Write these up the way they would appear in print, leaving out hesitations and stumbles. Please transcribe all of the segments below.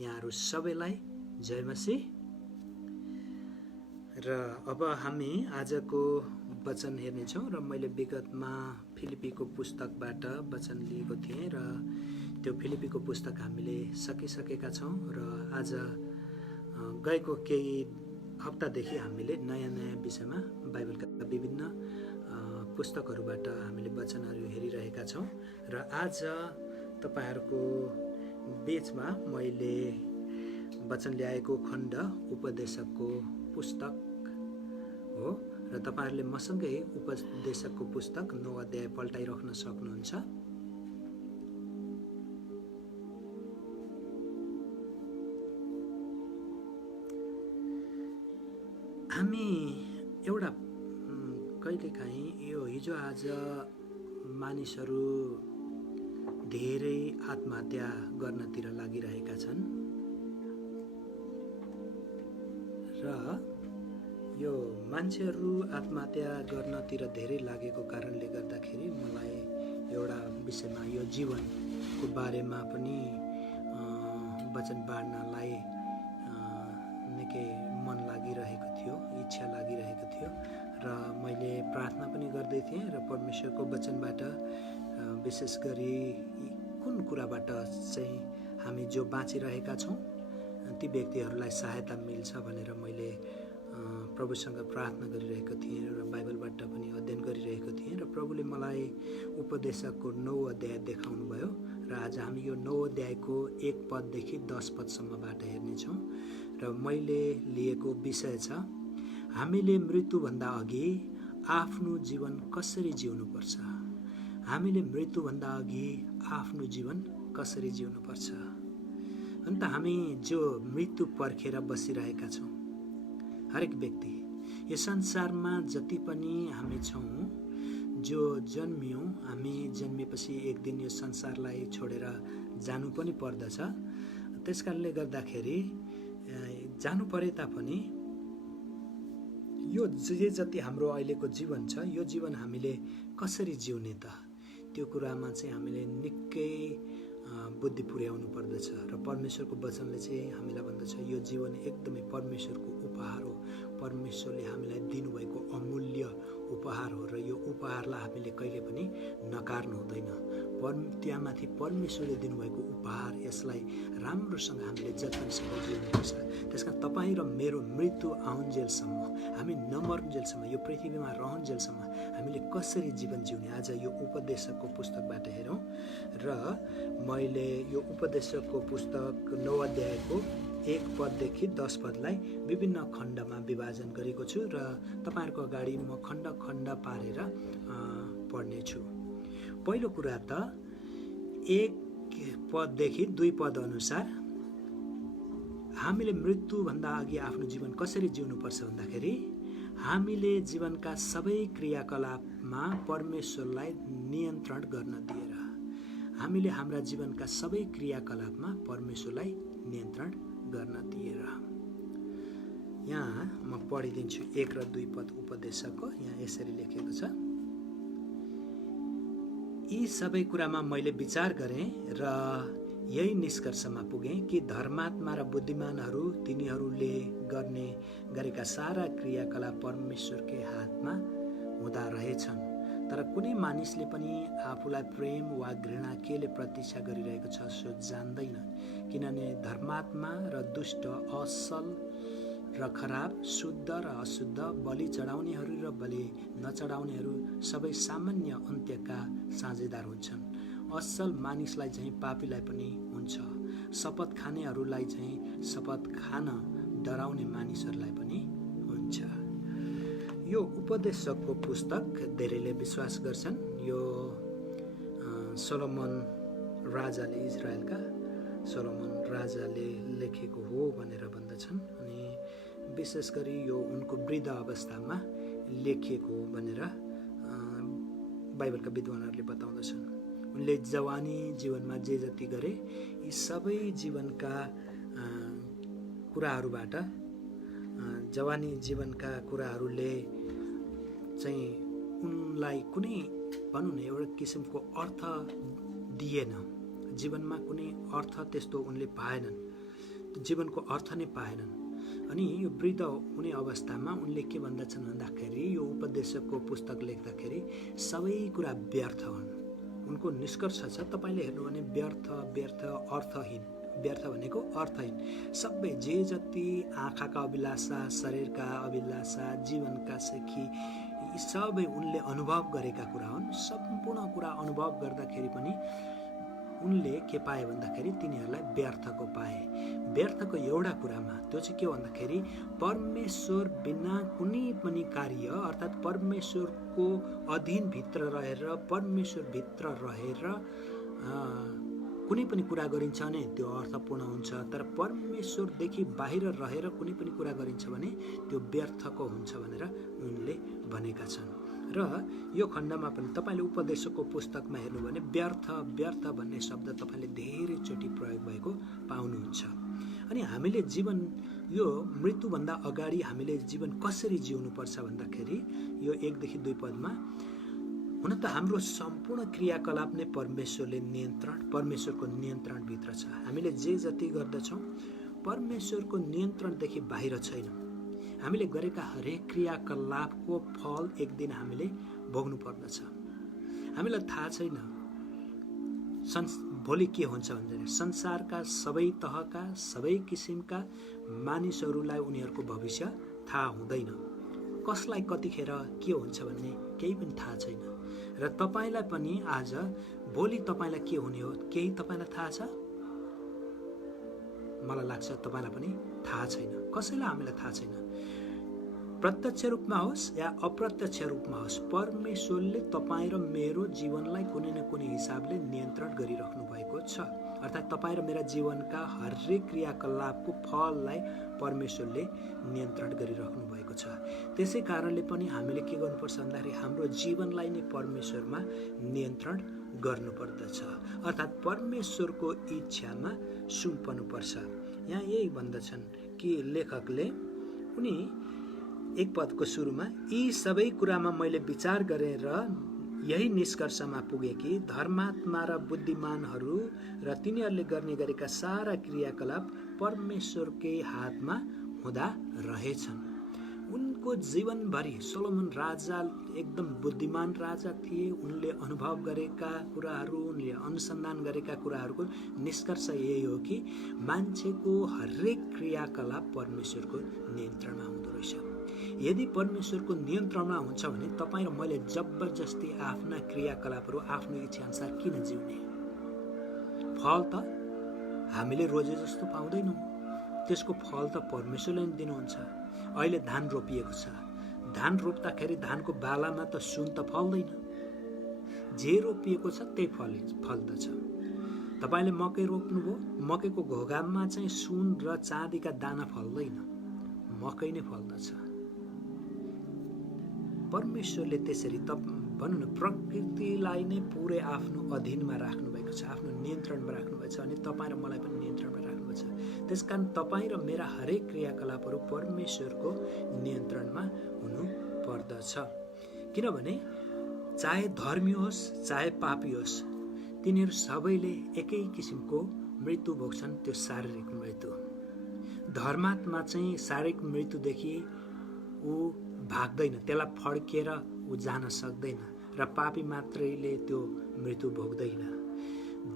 यहाँहरू सबैलाई जय मसीह। र अब हामी आजको वचन हेर्नेछौँ र मैले विगतमा फिलिपीको पुस्तकबाट वचन लिएको थिएँ र त्यो फिलिपीको पुस्तक हामीले सकिसकेका छौँ र आज गएको केही हप्तादेखि हामीले नयाँ विषयमा बाइबलका विभिन्न पुस्तकहरूबाट हामीले वचनहरू हेरिरहेका छौँ र आज तपाईहरुको बीचमा मैले वचन ल्याएको खण्ड उपदेशकको पुस्तक हो र तपाईहरुले मसँगै उपदेशकको पुस्तक 9 अध्याय पल्टाइराख्न सक्नुहुन्छ। हामी एउटा कहिलेकाहीँ यो हिजो आज मानिसहरू धेरै आत्महत्या गर्नतिर लागिरहेका छन् र यो मान्छेहरू आत्महत्या गर्नतिर धेरै लागेको कारणले गर्दाखेरि मलाई एउटा विषयमा यो जीवनको बारेमा पनि वचन बाँड्नलाई निकै मन लागिरहेको थियो, इच्छा लागिरहेको थियो र मैले प्रार्थना पनि गर्दै थिएँ र परमेश्वरको वचनबाट विशेष गरी कुन कुराबाट चाहिँ हामी जो बाँचिरहेका छौँ ती व्यक्तिहरूलाई सहायता मिल्छ भनेर मैले प्रभुसँग प्रार्थना गरिरहेको थिएँ र बाइबलबाट पनि अध्ययन गरिरहेको थिएँ र प्रभुले मलाई उपदेशकको 9 अध्याय देखाउनु भयो र आज हामी यो 9 अध्यायको 1 पददेखि 10 पदसम्मबाट हेर्नेछौँ र मैले लिएको विषय छ हामीले मृत्युभन्दा अघि आफ्नो जीवन कसरी जिउनुपर्छ। हामीले मृत्युभन्दा अघि आफ्नो जीवन कसरी जिउनुपर्छ। अन्त हामी जो मृत्यु पर्खेर बसिरहेका छौँ, हरेक व्यक्ति यो संसारमा जति पनि हामी छौँ, जो जन्मियौँ, हामी जन्मेपछि एक दिन यो संसारलाई छोडेर जानु पनि पर्दछ। त्यसकारणले गर्दाखेरि जानु परे तापनि यो जति हाम्रो अहिलेको जीवन छ, यो जीवन हामीले कसरी जिउने त, त्यो कुरामा चाहिँ हामीले निकै बुद्धि पुर्याउनु पर्दछ र परमेश्वरको वचनले चाहिँ हामीलाई भन्दछ यो जीवन एकदमै परमेश्वरको उपहार हो, परमेश्वरले हामीलाई दिनुभएको अमूल्य उपहार हो र यो उपहारलाई हामीले कहिले पनि नकार्नु हुँदैन। त्यहाँमाथि परमेश्वरले दिनुभएको उपहार, यसलाई राम्रोसँग हामीले जतनसँग जिउनुपर्छ। त्यसकारण तपाईँ र मेरो मृत्यु आउन्जेलसम्म, हामी नमरुन्जेलसम्म, यो पृथ्वीमा रहन्जेलसम्म हामीले कसरी जीवन जिउने, आज यो उपदेशकको पुस्तकबाट हेरौँ र मैले यो उपदेशकको पुस्तक 9 अध्यायको 1 पददेखि 10 पदलाई विभिन्न खण्डमा विभाजन गरेको छु र तपाईहरुको अगाडि म खण्ड खण्ड पारेर पढ्नेछु। पहिलो कुरा त 1 पददेखि 2 पद अनुसार हामीले मृत्युभन्दा अघि आफ्नो जीवन कसरी जिउनुपर्छ भन्दाखेरि हामीले जीवनका सबै क्रियाकलापमा परमेश्वरलाई नियन्त्रण गर्न दिएर, हामीले हाम्रा जीवनका सबै क्रियाकलापमा परमेश्वरलाई नियन्त्रण गर्न दिएर। यहाँ म पढिदिन्छु 1 र 2 पद उपदेशकको। यहाँ यसरी लेखेको छ, यी सबै कुरामा मैले विचार गरेँ र यही निष्कर्षमा पुगेँ कि धर्मात्मा र बुद्धिमानहरू तिनीहरूले गरेका सारा क्रियाकलाप परमेश्वरकै हातमा हुँदा रहेछन्। तर कुनै मानिसले पनि आफूलाई प्रेम वा घृणा केले प्रतीक्षा गरिरहेको छ सो जान्दैन, किनभने धर्मात्मा र दुष्ट, असल र खराब, शुद्ध र अशुद्ध, बलि चढाउनेहरू र बलि नचढाउनेहरू सबै सामान्य अन्त्यका साझेदार हुन्छन्। असल मानिसलाई चाहिँ पापीलाई पनि हुन्छ, शपथ खानेहरूलाई चाहिँ शपथ खान डराउने मानिसहरूलाई पनि हुन्छ। यो उपदेशकको पुस्तक धेरैले विश्वास गर्छन् यो सोलोमन राजाले, इजरायलका सोलोमन राजाले लेखेको हो भनेर भन्दछन् अनि विशेष गरी यो उनको वृद्ध अवस्थामा लेखिएको हो भनेर बाइबलका विद्वानहरूले बताउँदछन्। उनले जवानी जीवनमा जे जति गरे यी सबै जीवनका कुराहरूबाट, जवानी जीवनका कुराहरूले चाहिँ उनलाई कुनै भनौँ न एउटा किसिमको अर्थ दिएन, जीवनमा कुनै अर्थ त्यस्तो उनले पाएनन् जीवनको अर्थ नै पाएनन्। अनि यो वृद्ध हुने अवस्थामा उनले के भन्दछन् भन्दाखेरि यो उपदेशकको पुस्तक लेख्दाखेरि सबै कुरा व्यर्थ हुन्। उनको निष्कर्ष छ, तपाईँले हेर्नु भने व्यर्थ व्यर्थ अर्थहीन, व्यर्थ भनेको अर्थहीन। सबै जे जति आँखाका अभिलाषा, शरीरका अभिलाषा, जीवनका सखी, यी सबै उनले अनुभव गरेका कुरा हुन्। सम्पूर्ण कुरा अनुभव गर्दाखेरि पनि उनले के पाए भन्दाखेरि तिनीहरूलाई व्यर्थको पाए। व्यर्थको एउटा कुरामा, त्यो चाहिँ के भन्दाखेरि परमेश्वर बिना कुनै पनि कार्य, अर्थात् परमेश्वरको अधीनभित्र रहेर, परमेश्वरभित्र रहेर कुनै पनि कुरा गरिन्छ भने त्यो अर्थपूर्ण हुन्छ। तर परमेश्वरदेखि बाहिर रहेर कुनै पनि कुरा गरिन्छ भने त्यो व्यर्थको हुन्छ भनेर उनले भनेका छन्। र यो खण्डमा पनि तपाईँले उपदेशकको पुस्तकमा हेर्नु भने व्यर्थ व्यर्थ भन्ने शब्द तपाईँले धेरैचोटि प्रयोग भएको पाउनुहुन्छ। अनि हामीले जीवन, यो मृत्युभन्दा अगाडि हामीले जीवन कसरी जिउनुपर्छ भन्दाखेरि यो 1देखि 2 पदमा, हुन त हाम्रो सम्पूर्ण क्रियाकलाप नै परमेश्वरको नियन्त्रणभित्र छ। हामीले जे जति गर्दछौँ परमेश्वरको नियन्त्रणदेखि बाहिर छैनौँ। हामीले गरेका हरेक क्रियाकलापको फल एक दिन हामीले भोग्नु पर्दछ। हामीलाई थाहा छैन भोलि के हुन्छ भनेर। संसारका सबै तहका, सबै किसिमका मानिसहरूलाई उनीहरूको भविष्य थाहा हुँदैन। कसलाई कतिखेर के हुन्छ भन्ने केही पनि थाहा छैन। र तपाईँलाई पनि आज भोलि तपाईँलाई के हुने हो केही तपाईँलाई थाहा छ? मलाई लाग्छ तपाईँलाई पनि थाहा छैन। कसैलाई हामीलाई थाहा छैन। प्रत्यक्ष रूपमा होस् या अप्रत्यक्ष रूपमा होस्, परमेश्वरले तपाईँ र मेरो जीवनलाई कुनै न कुनै हिसाबले नियन्त्रण गरिराख्नु भएको छ। अर्थात् तपाईँ र मेरा जीवनका हरेक क्रियाकलापको फललाई परमेश्वरले नियन्त्रण गरिराख्नु भएको छ। त्यसै कारणले पनि हामीले के गर्नुपर्छ भन्दाखेरि हाम्रो जीवनलाई नै परमेश्वरमा नियन्त्रण गर्नुपर्दछ। अर्थात् परमेश्वरको इच्छामा सुम्पनुपर्छ। यहाँ यही भन्दछन् कि लेखकले, उनी 1 पदको सुरुमा, यी सबै कुरामा मैले विचार गरेर यही निष्कर्षमा पुगे कि धर्मात्मा र बुद्धिमानहरू र तिनीहरूले गर्ने गरेका सारा क्रियाकलाप परमेश्वरकै हातमा हुँदा रहेछन्। उनको जीवनभरि सोलोमन राजा एकदम बुद्धिमान राजा थिए। उनले अनुभव गरेका कुराहरू, उनले अनुसन्धान गरेका कुराहरूको निष्कर्ष यही हो कि मान्छेको हरेक क्रियाकलाप परमेश्वरको नियन्त्रणमा हुँदो रहेछ। यदि परमेश्वरको नियन्त्रणमा हुन्छ भने तपाईँ र मैले जबरजस्ती आफ्ना क्रियाकलापहरू आफ्नो इच्छाअनुसार किन जिउने? फल त हामीले रोजे जस्तो पाउँदैनौँ। त्यसको फल त परमेश्वरले नै दिनुहुन्छ। अहिले धान रोपिएको छ। धान रोप्दाखेरि धानको बालामा त सुन त फल्दैन। जे रोपिएको छ त्यही फल्दछ। तपाईँले मकै रोप्नुभयो, मकैको घोगामा चाहिँ सुन र चाँदीका दाना फल्दैन, मकै नै फल्दछ। परमेश्वरले त्यसरी भनौँ न प्रकृतिलाई नै पुरै आफ्नो अधीनमा राख्नु भएको छ, आफ्नो नियन्त्रणमा राख्नु भएको छ। अनि तपाईँ र मलाई पनि नियन्त्रणमा राख्नु छ। त्यसकारण तपाईँ र मेरा हरेक क्रियाकलापहरू परमेश्वरको नियन्त्रणमा हुनु पर्दछ। किनभने चाहे धर्मी होस् चाहे पापी होस्, तिनीहरू सबैले एकै किसिमको मृत्यु भोग्छन्, त्यो शारीरिक मृत्यु। धर्मात्मा चाहिँ शारीरिक मृत्युदेखि ऊ भाग्दैन, त्यसलाई फड्केर ऊ जान सक्दैन। र पापी मात्रैले त्यो मृत्यु भोग्दैन।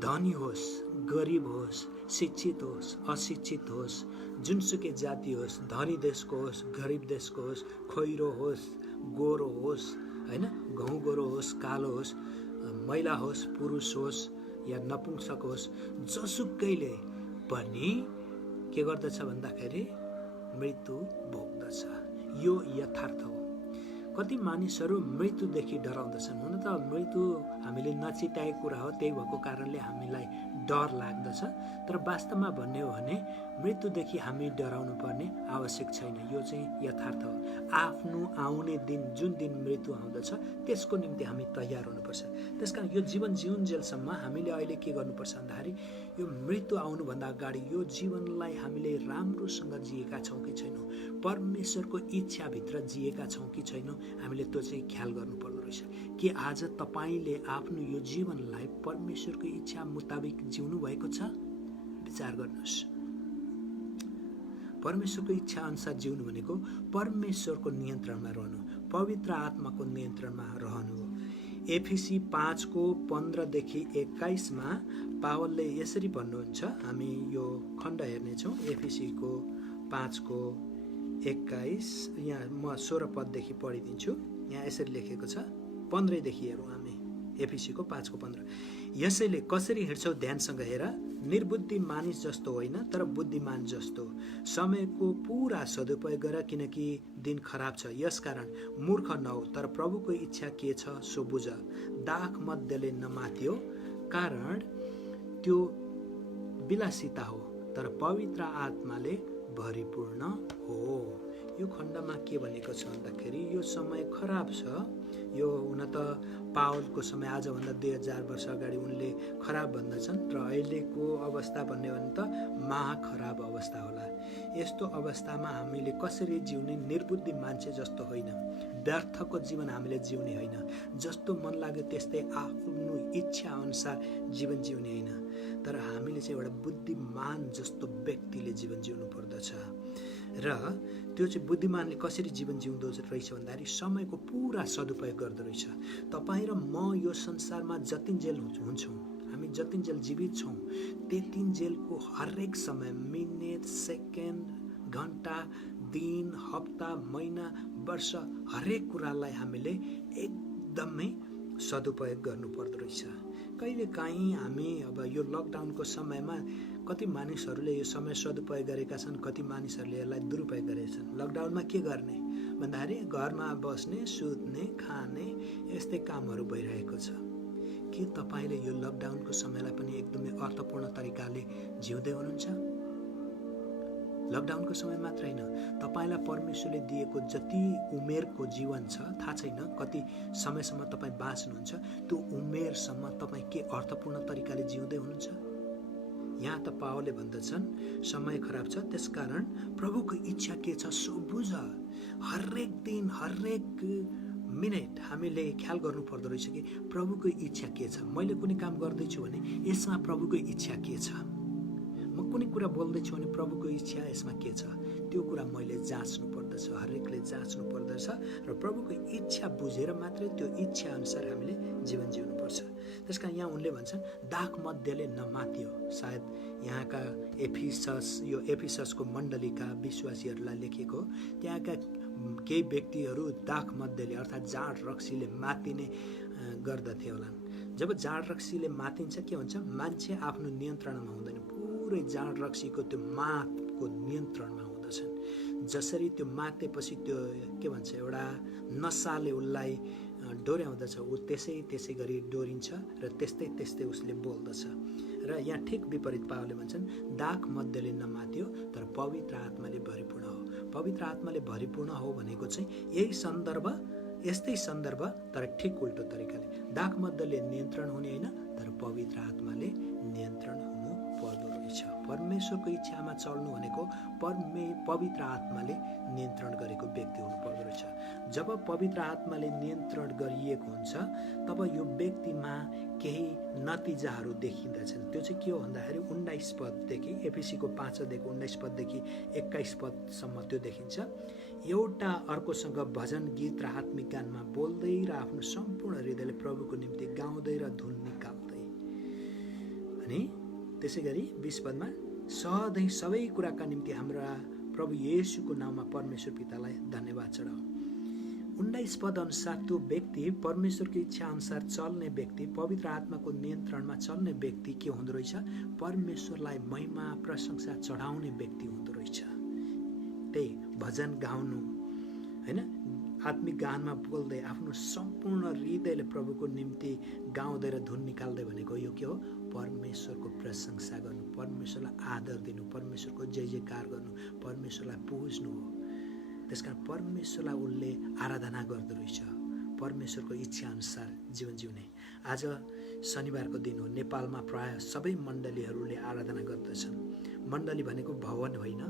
धनी होस्, गरिब होस्, शिक्षित होस्, अशिक्षित होस्, जुनसुकै जाति होस्, धनी देशको होस्, गरिब देशको होस्, खैरो होस्, गोरो होस्, होइन, घाउ गोरो होस्, कालो होस्, महिला होस्, पुरुष होस् या नपुंसक होस्, जसुकैले पनि के गर्दछ भन्दाखेरि मृत्यु भोग्दछ। यो यथार्थ हो। कति मानिसहरू मृत्युदेखि डराउँदछन्। हुन त मृत्यु हामीले नचिताएको कुरा हो, त्यही भएको कारणले हामीलाई डर लाग्दछ। तर वास्तवमा भन्ने हो भने मृत्युदेखि हामी डराउनु पर्ने आवश्यक छैन। यो चाहिँ यथार्थ हो। आफ्नो आउने दिन, जुन दिन मृत्यु आउँदछ त्यसको निम्ति हामी तयार हुनुपर्छ। त्यसकारण यो जीवन जिउन्जेलसम्म हामीले अहिले के गर्नुपर्छ भन्दाखेरि यो मृत्यु आउनुभन्दा अगाडि यो जीवनलाई हामीले राम्रोसँग जिएका छौँ कि छैनौँ, परमेश्वरको इच्छाभित्र जिएका छौँ कि छैनौँ, हामीले त्यो चाहिँ ख्याल गर्नुपर्दो रहेछ। कि आज तपाईँले आफ्नो यो जीवनलाई परमेश्वरको इच्छा मुताबिक जिउनु भएको छ? विचार गर्नुहोस्। परमेश्वरको इच्छा अनुसार जिउनु भनेको परमेश्वरको नियन्त्रणमा रहनु, पवित्र आत्माको नियन्त्रणमा रहनु हो। एफिसी 5:15-21 पावलले यसरी भन्नुहुन्छ। हामी यो खण्ड हेर्नेछौँ। एफिसीको 5:21 यहाँ म 16 पददेखि पढिदिन्छु। यहाँ यसरी लेखेको छ, 15देखि हेरौँ हामी। एफिसीको 5:15 यसैले कसरी हिँड्छौ ध्यानसँग हेर, निर्बुद्धि मानिस जस्तो होइन तर बुद्धिमान जस्तो। समयको पूरा सदुपयोग गर, किनकि दिन खराब छ। यसकारण मूर्ख नहो, तर प्रभुको इच्छा के छ सो बुझ। दाख मध्यले नमात्यो, कारण त्यो विलासिता हो, तर पवित्र आत्माले भरिपूर्ण हो। यो खण्डमा के भनेको छ भन्दाखेरि यो समय खराब छ। यो हुन त पावलको समय आजभन्दा 2000 वर्ष अगाडि उनले खराब भन्दछन्, र अहिलेको अवस्था भन्ने भने त महाखराब अवस्था होला। यस्तो अवस्थामा हामीले कसरी जिउने? निर्बुद्धि मान्छे जस्तो होइन, व्यर्थको जीवन हामीले जिउने होइन, जस्तो मन लाग्यो त्यस्तै आफ्नो इच्छा अनुसार जीवन जिउने होइन, तर हामीले चाहिँ एउटा बुद्धिमान जस्तो व्यक्तिले जीवन जिउनु पर्दछ। र त्यो चाहिँ बुद्धिमानले कसरी जीवन जिउँदो रहेछ भन्दाखेरि समयको पुरा सदुपयोग गर्दो रहेछ। तपाईँ र म यो संसारमा जतिन्जेल हुन्छौँ, हामी जतिन्जेल जीवित छौँ, त्यतिन्जेलको हरेक समय, मिनेट, सेकेन्ड, घन्टा, दिन, हप्ता, महिना, वर्ष, हरेक कुरालाई हामीले एकदमै सदुपयोग गर्नुपर्दो रहेछ। कहिलेकाहीँ हामी अब यो लकडाउनको समयमा कति मानिसहरूले यो समय सदुपयोग गरेका छन्, कति मानिसहरूले यसलाई दुरुपयोग गरेका छन्। लकडाउनमा के गर्ने भन्दाखेरि घरमा बस्ने, सुत्ने, खाने, यस्तै कामहरू भइरहेको छ। के तपाईँले यो लकडाउनको समयलाई पनि एकदमै अर्थपूर्ण तरिकाले जिउँदै हुनुहुन्छ? लकडाउनको समय मात्र होइन, तपाईँलाई परमेश्वरले दिएको जति उमेरको जीवन छ थाहा छैन, कति समयसम्म तपाईँ बाँच्नुहुन्छ, त्यो उमेरसम्म तपाईँ के अर्थपूर्ण तरिकाले जिउँदै हुनुहुन्छ? यहाँ त पावलले भन्दछन् समय खराब छ, त्यसकारण प्रभुको इच्छा के छ सो बुझ। हरेक दिन, हरेक मिनेट हामीले ख्याल गर्नु पर्दो रहेछ कि प्रभुको इच्छा के छ। मैले कुनै काम गर्दैछु भने यसमा प्रभुको इच्छा के छ, म कुनै कुरा बोल्दैछु भने प्रभुको इच्छा यसमा के छ, त्यो कुरा मैले जाँच्नु पर्दछ, हरेकले जाँच्नु पर्दछ। र प्रभुको इच्छा बुझेर मात्रै त्यो इच्छा अनुसार हामीले जीवन जिउनुपर्छ। त्यसकारण यहाँ उनले भन्छन् दाख मध्यले नमात्यो। सायद यहाँका यो एफिससको मण्डलीका विश्वासीहरूलाई लेखेको, त्यहाँका केही व्यक्तिहरू दाख मध्यले अर्थात् जाँड रक्सीले मातिने गर्दथे होला। जब जाँड रक्सीले मातिन्छ के हुन्छ? मान्छे आफ्नो नियन्त्रणमा हुँदैन, पुरै जाँड रक्सीको त्यो मातको नियन्त्रणमा हुँदछन्। जसरी त्यो मातेपछि त्यो के भन्छ, एउटा नसाले उसलाई डोर्याउँदछ, ऊ त्यसै गरी डोरिन्छ र त्यस्तै उसले बोल्दछ। र यहाँ ठिक विपरीत पावलले भन्छन् दाख मध्यले नमात्यो, तर पवित्र आत्माले भरिपूर्ण हो। पवित्र आत्माले भरिपूर्ण हो भनेको चाहिँ यस्तै सन्दर्भ, तर ठिक उल्टो तरिकाले। दाख मध्यले नियन्त्रण हुने होइन, तर पवित्र आत्माले नियन्त्रण हुनु पर्दो रहेछ। परमेश्वरको इच्छामा चल्नु भनेको पवित्र आत्माले नियन्त्रण गरेको व्यक्ति हुनु पर्दो रहेछ। जब पवित्र आत्माले नियन्त्रण गरिएको हुन्छ, तब यो व्यक्तिमा केही नतिजाहरू देखिँदछन्। त्यो चाहिँ के हो भन्दाखेरि 19 पददेखि, एफिसीको 5:19 पददेखि 21 पदसम्म त्यो देखिन्छ। एउटा अर्कोसँग भजन, गीत र आत्मिक गानमा बोल्दै र आफ्नो सम्पूर्ण हृदयले प्रभुको निम्ति गाउँदै र धुन निकाल्दै। अनि त्यसै गरी 20 पदमा सधैँ सबै कुराका निम्ति हाम्रा प्रभु येशूको नाममा परमेश्वर पितालाई धन्यवाद चढाऊ। 19 पद अनुसार त्यो व्यक्ति, परमेश्वरको इच्छा अनुसार चल्ने व्यक्ति, पवित्र आत्माको नियन्त्रणमा चल्ने व्यक्ति के हुँदो रहेछ? परमेश्वरलाई महिमा प्रशंसा चढाउने व्यक्ति हुँदो रहेछ। त्यही भजन गाउनु होइन, आत्मिक गानमा बोल्दै आफ्नो सम्पूर्ण हृदयले प्रभुको निम्ति गाउँदै र धुन निकाल्दै भनेको यो के हो? परमेश्वरको प्रशंसा गर्नु, परमेश्वरलाई आदर दिनु, परमेश्वरको जय जयकार गर्नु, परमेश्वरलाई पुज्नु हो। त्यसकारण परमेश्वरलाई उनले आराधना गर्दो रहेछ, परमेश्वरको इच्छा अनुसार जीवन जिउने। आज शनिबारको दिन हो, नेपालमा प्राय सबै मण्डलीहरूले आराधना गर्दछन्। मण्डली भनेको भवन होइन,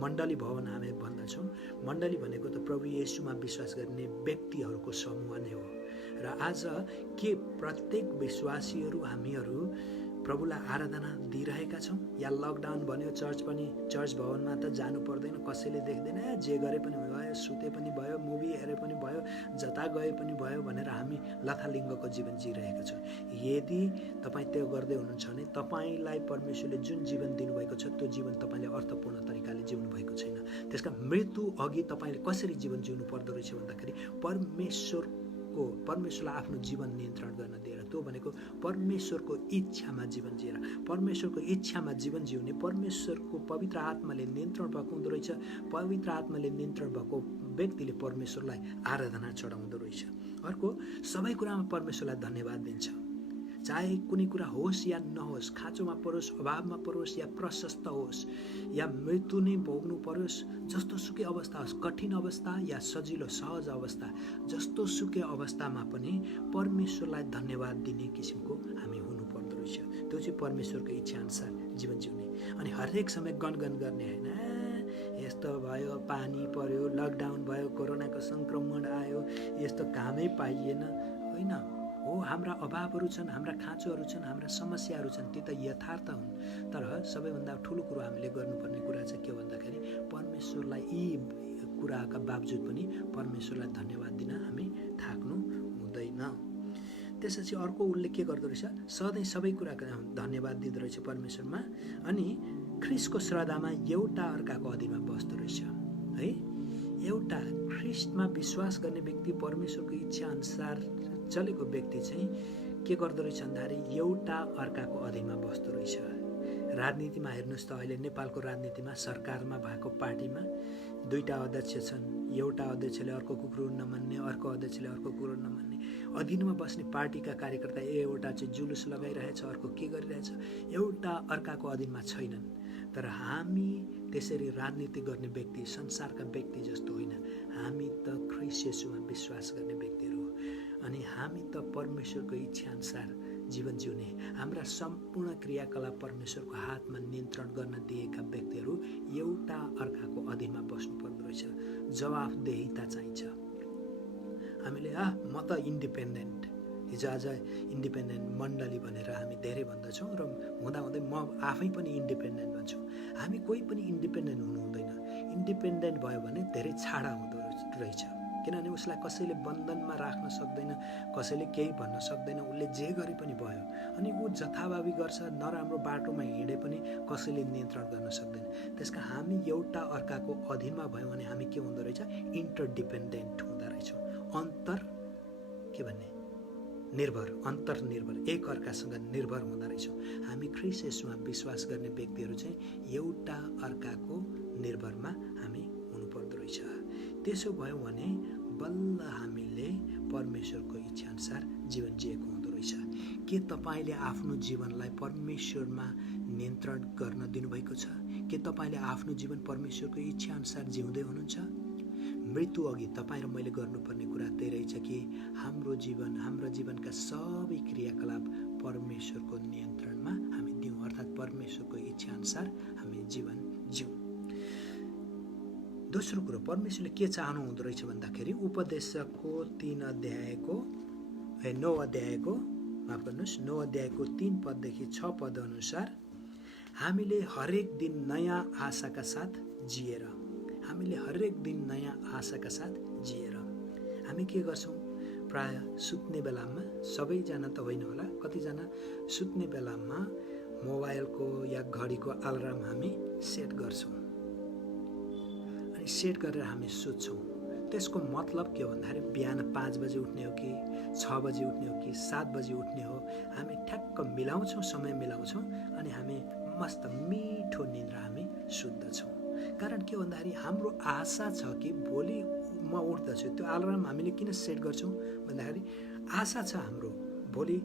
मण्डली भवन हामी भन्दछौँ। मण्डली भनेको त प्रभु येशूमा विश्वास गर्ने व्यक्तिहरूको समूह नै हो। र आज के प्रत्येक विश्वासीहरू हामीहरू प्रभुलाई आराधना दिइरहेका छौँ या लकडाउन भन्यो चर्च भवनमा त जानु पर्दैन, कसैले देख्दैन, जे गरे पनि भयो, सुते पनि भयो, मुभी हेरे पनि भयो, जता गए पनि भयो भनेर हामी लथालिङ्गको जीवन जिइरहेका छौँ। यदि तपाईँ त्यो गर्दै हुनुहुन्छ भने तपाईँलाई परमेश्वरले जुन जीवन दिनुभएको छ त्यो जीवन तपाईँले अर्थपूर्ण तरिकाले जिउनु भएको छैन। त्यसका मृत्यु अघि तपाईँले कसरी जीवन जिउनु पर्दो रहेछ भन्दाखेरि परमेश्वरलाई आफ्नो जीवन नियन्त्रण गर्न दिएर, त्यो भनेको परमेश्वरको इच्छामा जीवन जिएर, परमेश्वरको इच्छामा जीवन जिउने परमेश्वरको पवित्र आत्माले नियन्त्रण भएको हुँदो रहेछ। पवित्र आत्माले नियन्त्रण भएको व्यक्तिले परमेश्वरलाई आराधना चढाउँदो रहेछ। अर्को, सबै कुरामा परमेश्वरलाई धन्यवाद दिन्छ, चाहे कुनै कुरा होस् या नहोस्, खाँचोमा परोस्, अभावमा परोस् या प्रशस्त होस् या मृत्यु नै भोग्नु परोस्, जस्तो सुकै अवस्था होस्, कठिन अवस्था या सजिलो सहज अवस्था, जस्तो सुकै अवस्थामा पनि परमेश्वरलाई धन्यवाद दिने किसिमको हामी हुनुपर्दो रहेछ। त्यो चाहिँ परमेश्वरको इच्छाअनुसार जीवन जिउने। अनि हरेक समय गनगन गर्ने होइन, यस्तो भयो, पानी पर्यो, लकडाउन भयो, कोरोनाको सङ्क्रमण आयो, यस्तो कामै पाइएन, होइन हो। हाम्रा अभावहरू छन्, हाम्रा खाँचोहरू छन्, हाम्रा समस्याहरू छन्, ती त यथार्थ हुन्। तर सबैभन्दा ठुलो कुरो हामीले गर्नुपर्ने कुरा चाहिँ के भन्दाखेरि परमेश्वरलाई यी कुराका बावजुद पनि परमेश्वरलाई धन्यवाद दिन हामी थाक्नु हुँदैन। त्यसपछि अर्को उसले के गर्दो रहेछ, सधैँ सबै कुराको धन्यवाद दिँदो रहेछ परमेश्वरमा। अनि ख्रिस्टको श्रद्धामा एउटा अर्काको अधीनमा बस्दो रहेछ है। एउटा ख्रिस्टमा विश्वास गर्ने व्यक्ति, परमेश्वरको इच्छा अनुसार चलेको व्यक्ति चाहिँ के गर्दो रहेछ भन्दाखेरि एउटा अर्काको अधीनमा बस्दो रहेछ। राजनीतिमा हेर्नुहोस् त, अहिले नेपालको राजनीतिमा सरकारमा भएको पार्टीमा दुईटा अध्यक्ष छन्, एउटा अध्यक्षले अर्कोको कुरो नमान्ने, अर्को अध्यक्षले अर्को कुरो नमान्ने। अधीनमा बस्ने पार्टीका कार्यकर्ता एउटा चाहिँ जुलुस लगाइरहेछ, अर्को के गरिरहेछ, एउटा अर्काको अधीनमा छैनन्। तर हामी त्यसरी राजनीति गर्ने व्यक्ति, संसारका व्यक्ति जस्तो होइन, हामी त ख्रिस्ट येशूमा विश्वास गर्ने व्यक्तिहरू हो। अनि हामी त परमेश्वरको इच्छाअनुसार जीवन जिउने, हाम्रा सम्पूर्ण क्रियाकलाप परमेश्वरको हातमा नियन्त्रण गर्न दिएका व्यक्तिहरू एउटा अर्काको अधीनमा बस्नु पर्दो रहेछ। जवाफदेहिता चाहिन्छ। हामीले म त इन्डिपेन्डेन्ट, हिजो आज इन्डिपेन्डेन्ट मण्डली भनेर हामी धेरै भन्दछौँ र हुँदाहुँदै म आफै पनि इन्डिपेन्डेन्ट भन्छु। हामी कोही पनि इन्डिपेन्डेन्ट हुनु हुँदैन। इन्डिपेन्डेन्ट भयो भने धेरै छाडा हुँदो रहेछ, किनभने उसलाई कसैले बन्धनमा राख्न सक्दैन, कसैले केही भन्न सक्दैन, उसले जे गरे पनि भयो। अनि ऊ जथाभावी गर्छ, नराम्रो बाटोमा हिँडे पनि कसैले नियन्त्रण गर्न सक्दैन। त्यसका हामी एउटा अर्काको अधीनमा भयौँ भने हामी के हुँदो रहेछ, इन्टरडिपेन्डेन्ट हुँदो रहेछौँ। अन्तर्निर्भर, एक अर्कासँग निर्भर हुँदो रहेछौँ। हामी ख्रिस्ट येशूमा विश्वास गर्ने व्यक्तिहरू चाहिँ एउटा अर्काको निर्भरमा हामी हुनुपर्दो रहेछ। त्यसो भयो भने बल्ल हामीले परमेश्वरको इच्छाअनुसार जीवन जिएको हुँदो रहेछ। के तपाईँले आफ्नो जीवनलाई परमेश्वरमा नियन्त्रण गर्न दिनुभएको छ? के तपाईँले आफ्नो जीवन परमेश्वरको इच्छाअनुसार जिउँदै हुनुहुन्छ? मृत्यु अघि तपाईँ र मैले गर्नुपर्ने कुरा त्यही रहेछ कि हाम्रा जीवनका सबै क्रियाकलाप परमेश्वरको नियन्त्रणमा हामी दिउँ, अर्थात् परमेश्वरको इच्छाअनुसार हामी जीवन जिउँ। दोस्रो कुरो, परमेश्वरले के चाहनु हुँदो रहेछ भन्दाखेरि उपदेशको 9 अध्यायको 3 पददेखि 6 पद अनुसार हामीले हरेक दिन नयाँ आशाका साथ जिएर हामी के गर्छौँ? प्राय सुत्ने बेलामा, सबैजना त होइन होला, कतिजना सुत्ने बेलामा मोबाइलको या घडीको अलार्म हामी सेट गर्छौँ। अनि सेट गरेर हामी सुत्छौँ। त्यसको मतलब के हो भन्दाखेरि बिहान 5 बजे उठ्ने हो कि 6 बजे उठ्ने हो कि 7 बजे उठ्ने हो, हामी ठ्याक्क मिलाउँछौँ, समय मिलाउँछौँ अनि हामी मस्त मिठो निन्द्रा हामी सुत्दछौँ। कारण के भन्दाखेरि हाम्रो आशा छ कि भोलि म उठ्दछु। त्यो अलार्म हामीले किन सेट गर्छौँ भन्दाखेरि आशा छ हाम्रो भोलि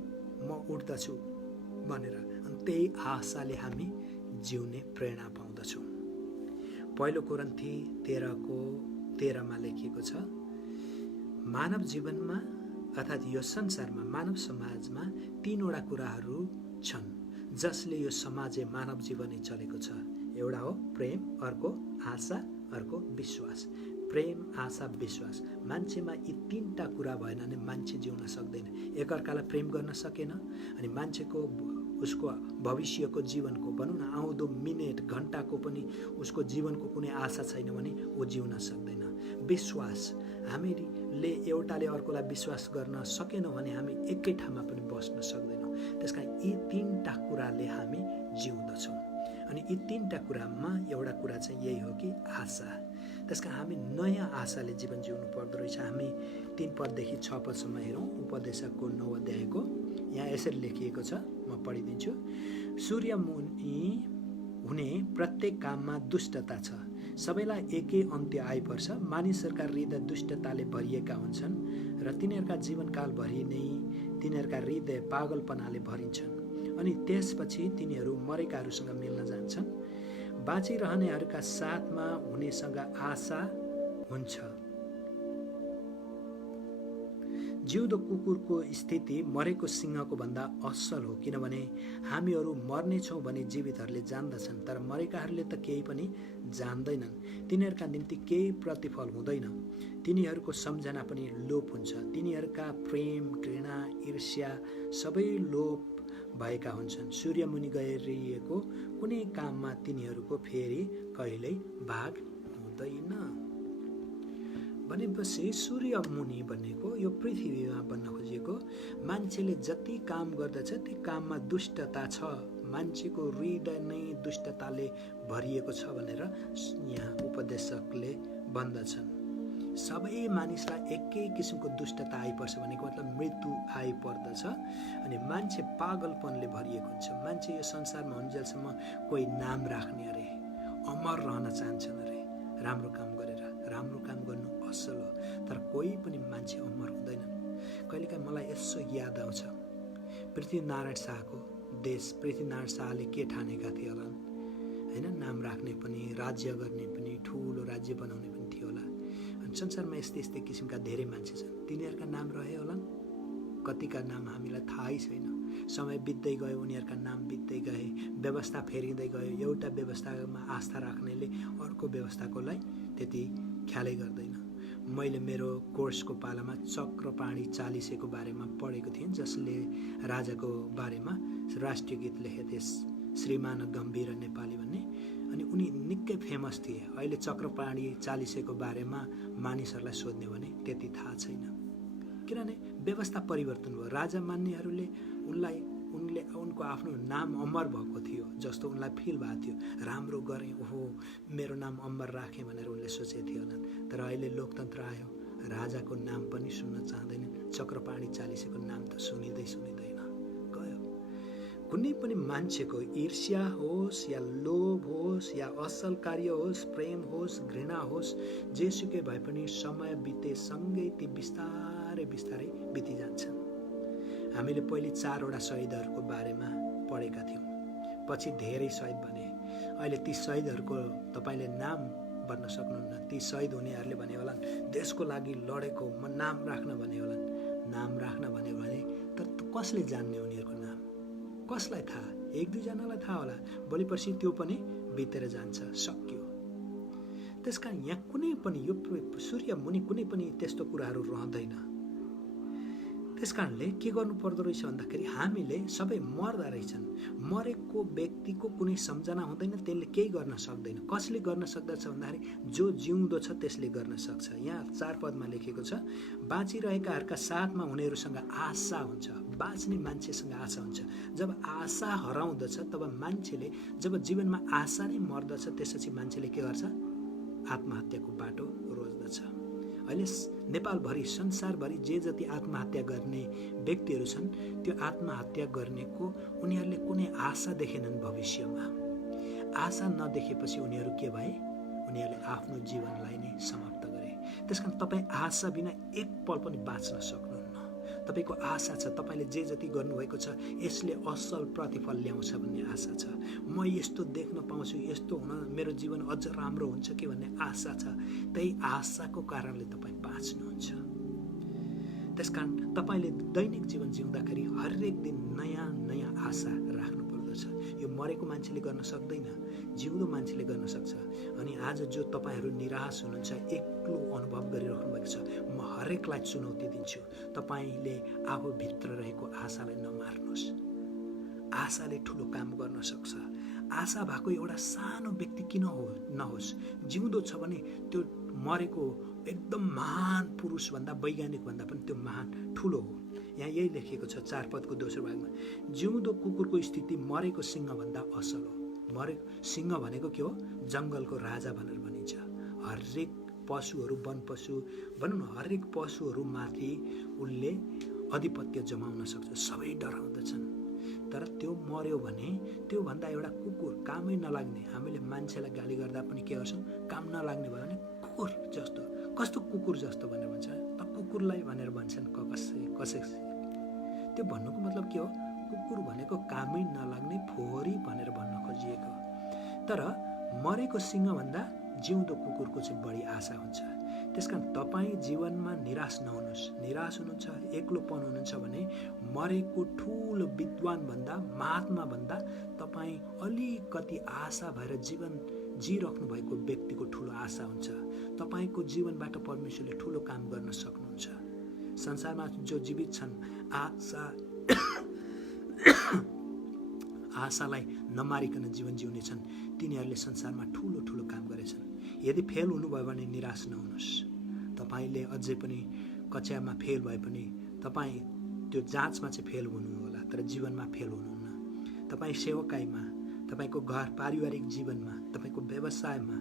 म उठ्दछु भनेर, अनि त्यही आशाले हामी जिउने प्रेरणा पाउँदछौँ। पहिलो कोरिन्थी 13:13 लेखिएको छ, मानव जीवनमा अर्थात् यो संसारमा, मानव समाजमा 3वटा कुराहरू छन् जसले यो समाज मानव जीवनै चलेको छ। एउटा हो प्रेम, अर्को आशा, अर्को विश्वास। प्रेम, आशा, विश्वास। मान्छेमा यी 3टा कुरा भएन भने मान्छे जिउन सक्दैन। एकअर्कालाई प्रेम गर्न सकेन अनि मान्छेको उसको भविष्यको जीवनको भनौँ न आउँदो मिनेट घन्टाको पनि उसको जीवनको कुनै आशा छैन भने ऊ जिउन सक्दैन। विश्वास, हामीले एउटाले अर्कोलाई विश्वास गर्न सकेनौँ भने हामी एकै ठाउँमा पनि बस्न सक्दैनौँ। त्यसकारण यी तीनटा कुराले हामी जिउँदछौँ। अनि यी तीनटा कुरामा एउटा कुरा चाहिँ यही हो कि आशा। त्यसकारण हामी नयाँ आशाले जीवन जिउनु पर्दो रहेछ। हामी 3 पददेखि 6 पदसम्म हेरौँ उपदेशकको 9 अध्यायको। यहाँ यसरी लेखिएको छ, म पढिदिन्छु। सूर्यमुनि हुने प्रत्येक काममा दुष्टता छ, सबैलाई एकै अन्त्य आइपर्छ। मानिसहरूका हृदय दुष्टताले भरिएका हुन्छन् र तिनीहरूका जीवनकालभरि नै तिनीहरूका हृदय पागलपनाले भरिन्छन्। अनि त्यसपछि तिनीहरू मरेकाहरूसँग मिल्न जान्छन्। बाँचिरहनेहरूका साथमा हुनेसँग आशा हुन्छ। जिउँदो कुकुरको स्थिति मरेको सिंहको भन्दा असल हो, किनभने हामीहरू मर्नेछौँ भने जीवितहरूले जान्दछन्, तर मरेकाहरूले त केही पनि जान्दैनन्। तिनीहरूका निम्ति केही प्रतिफल हुँदैन, तिनीहरूको सम्झना पनि लोप हुन्छ। तिनीहरूका प्रेम, घृणा, ईर्ष्या सबै लोप भएका हुन्छन्। सूर्यमुनि गरिएको कुनै काममा तिनीहरूको फेरि कहिल्यै भाग हुँदैन। भनेपछि सूर्यमुनि भनेको यो पृथ्वीमा बन्न खोजिएको मान्छेले जति काम गर्दछ ती काममा दुष्टता छ, मान्छेको हृदय नै दुष्टताले भरिएको छ भनेर यहाँ उपदेशकले भन्दछन्। सबै मानिसलाई एकै किसिमको दुष्टता आइपर्छ भनेको मतलब मृत्यु आइपर्दछ। अनि मान्छे पागलपनले भरिएको हुन्छ। मान्छे यो संसारमा हुन्जेलसम्म कोही नाम राख्ने अरे, अमर रहन चाहन्छन् अरे, राम्रो काम गरेर। राम्रो काम गर्नु असल हो, तर कोही पनि मान्छे अमर हुँदैनन्। कहिलेकाहीँ मलाई यसो याद आउँछ पृथ्वीनारायण शाहको देश। पृथ्वीनारायण शाहले के ठानेका थिए होला होइन, नाम राख्ने पनि, राज्य गर्ने पनि, ठुलो राज्य बनाउने पनि थियो होला। अनि संसारमा यस्तै यस्तै किसिमका धेरै मान्छे छन्, तिनीहरूका नाम रहे होलान्, कतिका नाम हामीलाई थाहै छैन। समय बित्दै गयो, उनीहरूका नाम बित्दै गए, व्यवस्था फेरिँदै गयो। एउटा व्यवस्थामा आस्था राख्नेले अर्को व्यवस्थाकोलाई त्यति ख्यालै गर्दैन। मैले मेरो कोर्सको पालामा चक्रपाणी चालिसेको बारेमा पढेको थिएँ, जसले राजाको बारेमा राष्ट्रिय गीत लेखेको थिए, श्रीमान गम्भीर नेपाली भन्ने। अनि उनी निकै फेमस थिए। अहिले चक्रपाणी चालिसेको बारेमा मानिसहरूलाई सोध्ने भने त्यति थाहा छैन, किनभने व्यवस्था परिवर्तन भयो। राजा मान्नेहरूले उनले उनको आफ्नो नाम अमर भएको थियो जस्तो उनलाई फिल भएको थियो। राम्रो गरेँ, ओहो मेरो नाम अमर राखेँ भनेर उनले सोचेको थियो होला। तर अहिले लोकतन्त्र आयो, राजाको नाम पनि सुन्न चाहँदैन। चक्रपाणी चालिसेको नाम त सुनिँदैन गयो। कुनै पनि मान्छेको ईर्ष्या होस् या लोभ होस् या असल कार्य होस्, प्रेम होस्, घृणा होस्, जेसुकै भए पनि समय बितेसँगै ती बिस्तारै बिस्तारै बितिजान्छन्। हामीले पहिले 4वटा शहीदहरूको बारेमा पढेका थियौँ, पछि धेरै शहीद बने। अहिले ती शहीदहरूको तपाईँले नाम भन्न सक्नुहुन्न। ती शहीद हुनेहरूले भने होला देशको लागि लडेको, म नाम राख्न भने होला। नाम राख्न भन्यो भने तर कसले जान्ने उनीहरूको नाम? कसलाई थाहा? 1-2 जनालाई थाहा होला, भोलि पर्सि त्यो पनि बितेर जान्छ, सक्यो। त्यसकारण यहाँ कुनै पनि यो सूर्यमुनि कुनै पनि त्यस्तो कुराहरू रहँदैन। त्यसकारणले के गर्नु पर्दो रहेछ भन्दाखेरि हामीले सबै मर्दा रहेछन्। मरेको व्यक्तिको कुनै सम्झना हुँदैन, त्यसले केही गर्न सक्दैन। कसले गर्न सक्दछ भन्दाखेरि जो जिउँदो छ त्यसले गर्न सक्छ। यहाँ 4 पदमा लेखेको छ, बाँचिरहेकाहरूका साथमा हुनेहरूसँग आशा हुन्छ। बाँच्ने मान्छेसँग आशा हुन्छ। जब आशा हराउँदछ तब मान्छेले, जब जीवनमा आशा नै मर्दछ, त्यसपछि मान्छेले के गर्छ? आत्महत्याको बाटो रोज्दछ। अहिले नेपालभरि, संसारभरि जे जति आत्महत्या गर्ने व्यक्तिहरू छन्, त्यो आत्महत्या गर्नेको उनीहरूले कुनै आशा देखेनन् भविष्यमा। आशा नदेखेपछि उनीहरू के भए? उनीहरूले आफ्नो जीवनलाई नै समाप्त गरे। त्यसकारण तपाईँ आशा बिना एक पल पनि बाँच्न सक्नुहुन्न। तपाईँको आशा छ, तपाईँले जे जति गर्नुभएको छ यसले असल प्रतिफल ल्याउँछ भन्ने आशा छ। म यस्तो देख्न पाउँछु, यस्तो हुन मेरो जीवन अझ राम्रो हुन्छ कि भन्ने आशा छ। त्यही आशाको कारणले तपाईँ बाँच्नुहुन्छ। त्यसकारण तपाईँले दैनिक जीवन जिउँदाखेरि हरेक दिन नयाँ नयाँ आशा राख्नुपर्दछ। यो मरेको मान्छेले गर्न सक्दैन, जिउँदो मान्छेले गर्न सक्छ। अनि आज जो तपाईँहरू निराश हुनुहुन्छ, एक्लो अनुभव गरिराख्नु भएको छ, म हरेकलाई चुनौती दिन्छु, तपाईँले आफूभित्र रहेको आशालाई नमार्नुहोस्। आशाले ठुलो काम गर्न सक्छ। आशा भएको एउटा सानो व्यक्ति किन नहोस्, जिउँदो छ भने त्यो मरेको एकदम महान पुरुषभन्दा वैज्ञानिकभन्दा पनि त्यो महान ठुलो हो। यहाँ यही लेखिएको छ 4 पदको दोस्रो भागमा, जिउँदो कुकुरको स्थिति मरेको सिंहभन्दा असल हो। मरेको सिंह भनेको के हो? जङ्गलको राजा भनेर भनिन्छ। हरेक पशुहरू, वन पशु भनौँ न, हरेक पशुहरूमाथि उसले आधिपत्य जमाउन सक्छ, सबै डराउँदछन्। तर त्यो मर्यो भने त्योभन्दा एउटा कुकुर, कामै नलाग्ने, हामीले मान्छेलाई गाली गर्दा पनि के गर्छौँ, काम नलाग्ने भयो भने कुकुर जस्तो, कस्तो कुकुर जस्तो भनेर भन्छ, त कुकुरलाई भनेर भन्छन् कसै। त्यो भन्नुको मतलब के हो? कुकुर भनेको कामै नलाग्ने फोहोरी भनेर भन्न खोजिएको। तर मरेको सिंहभन्दा जिउँदो कुकुरको चाहिँ बढी आशा हुन्छ। त्यसकारण तपाईँ जीवनमा निराश नहुनुहोस्। निराश हुनुहुन्छ, एक्लोपन हुनुहुन्छ भने मरेको ठुलो विद्वानभन्दा, महात्माभन्दा तपाईँ अलिकति आशा भएर जीवन जिराख्नु भएको व्यक्तिको ठुलो आशा हुन्छ। तपाईँको जीवनबाट परमेश्वरले ठुलो काम गर्न सक्नुहुन्छ। संसारमा जो जीवित छन्, आशालाई नमारिकन जीवन जिउनेछन्, तिनीहरूले संसारमा ठुलो ठुलो काम गरेछन्। यदि फेल हुनुभयो भने निराश नहुनुहोस्। तपाईँले अझै पनि कक्षामा फेल भए पनि तपाईँ त्यो जाँचमा चाहिँ फेल हुनु होला, तर जीवनमा फेल हुनुहुन्न। तपाईँ सेवकाईमा, तपाईँको घर पारिवारिक जीवनमा, तपाईँको व्यवसायमा,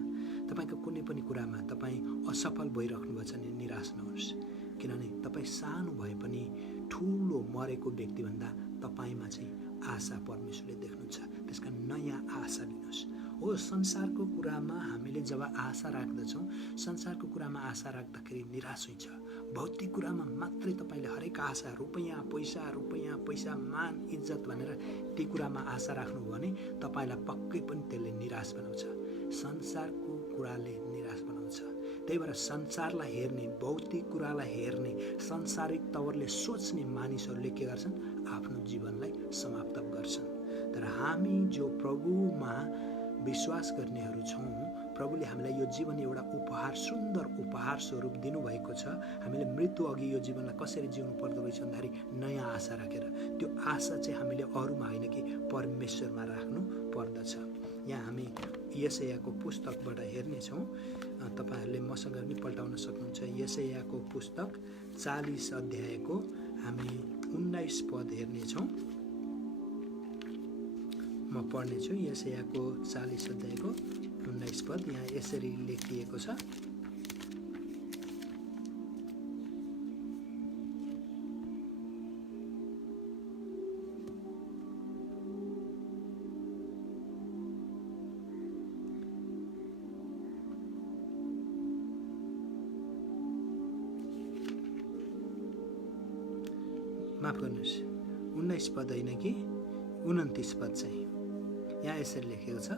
तपाईँको कुनै पनि कुरामा तपाईँ असफल भइराख्नुभएको छ भने निराश नहोस्। किनभने तपाईँ सानो भए पनि ठुलो मरेको व्यक्तिभन्दा तपाईँमा चाहिँ आशा परमेश्वरले देख्नुहुन्छ। त्यसकारण नयाँ आशा लिनुहोस्। हो, संसारको कुरामा हामीले जब आशा राख्दछौँ, संसारको कुरामा आशा राख्दाखेरि निराश हुन्छ। भौतिक कुरामा मात्रै तपाईँले हरेक आशा, रुपैयाँ पैसा, मान इज्जत भनेर ती कुरामा आशा राख्नुभयो भने तपाईँलाई पक्कै पनि त्यसले निराश बनाउँछ। संसारको कुराले निराश बनाउँछ। त्यही भएर संसारलाई हेर्ने, भौतिक कुरालाई हेर्ने, सांसारिक तवरले सोच्ने मानिसहरूले के गर्छन्? आफ्नो जीवनलाई समाप्त गर्छन्। तर हामी जो प्रभुमा विश्वास गर्नेहरू छौँ, प्रभुले हामीलाई यो जीवन एउटा उपहार, सुन्दर उपहार स्वरूप दिनुभएको छ। हामीले मृत्यु अघि यो जीवनलाई कसरी जिउनु पर्दो रहेछ भन्दाखेरि नयाँ आशा राखेर, त्यो आशा चाहिँ हामीले अरूमा होइन कि परमेश्वरमा राख्नु पर्दछ। यहाँ हामी यशायाको पुस्तकबाट हेर्नेछौँ। तपाईँहरूले मसँग पनि पल्टाउन सक्नुहुन्छ। यशायाको पुस्तक 40 अध्यायको हामी 19 पद हेर्नेछौँ। म पढ्नेछु। यशायाको 40 अध्यायको 19 पद। यहाँ यसरी लेखिएको छ, माफ गर्नुहोस्, 19 पद होइन कि 29 पद चाहिँ। यहाँ यसरी लेखेको छ,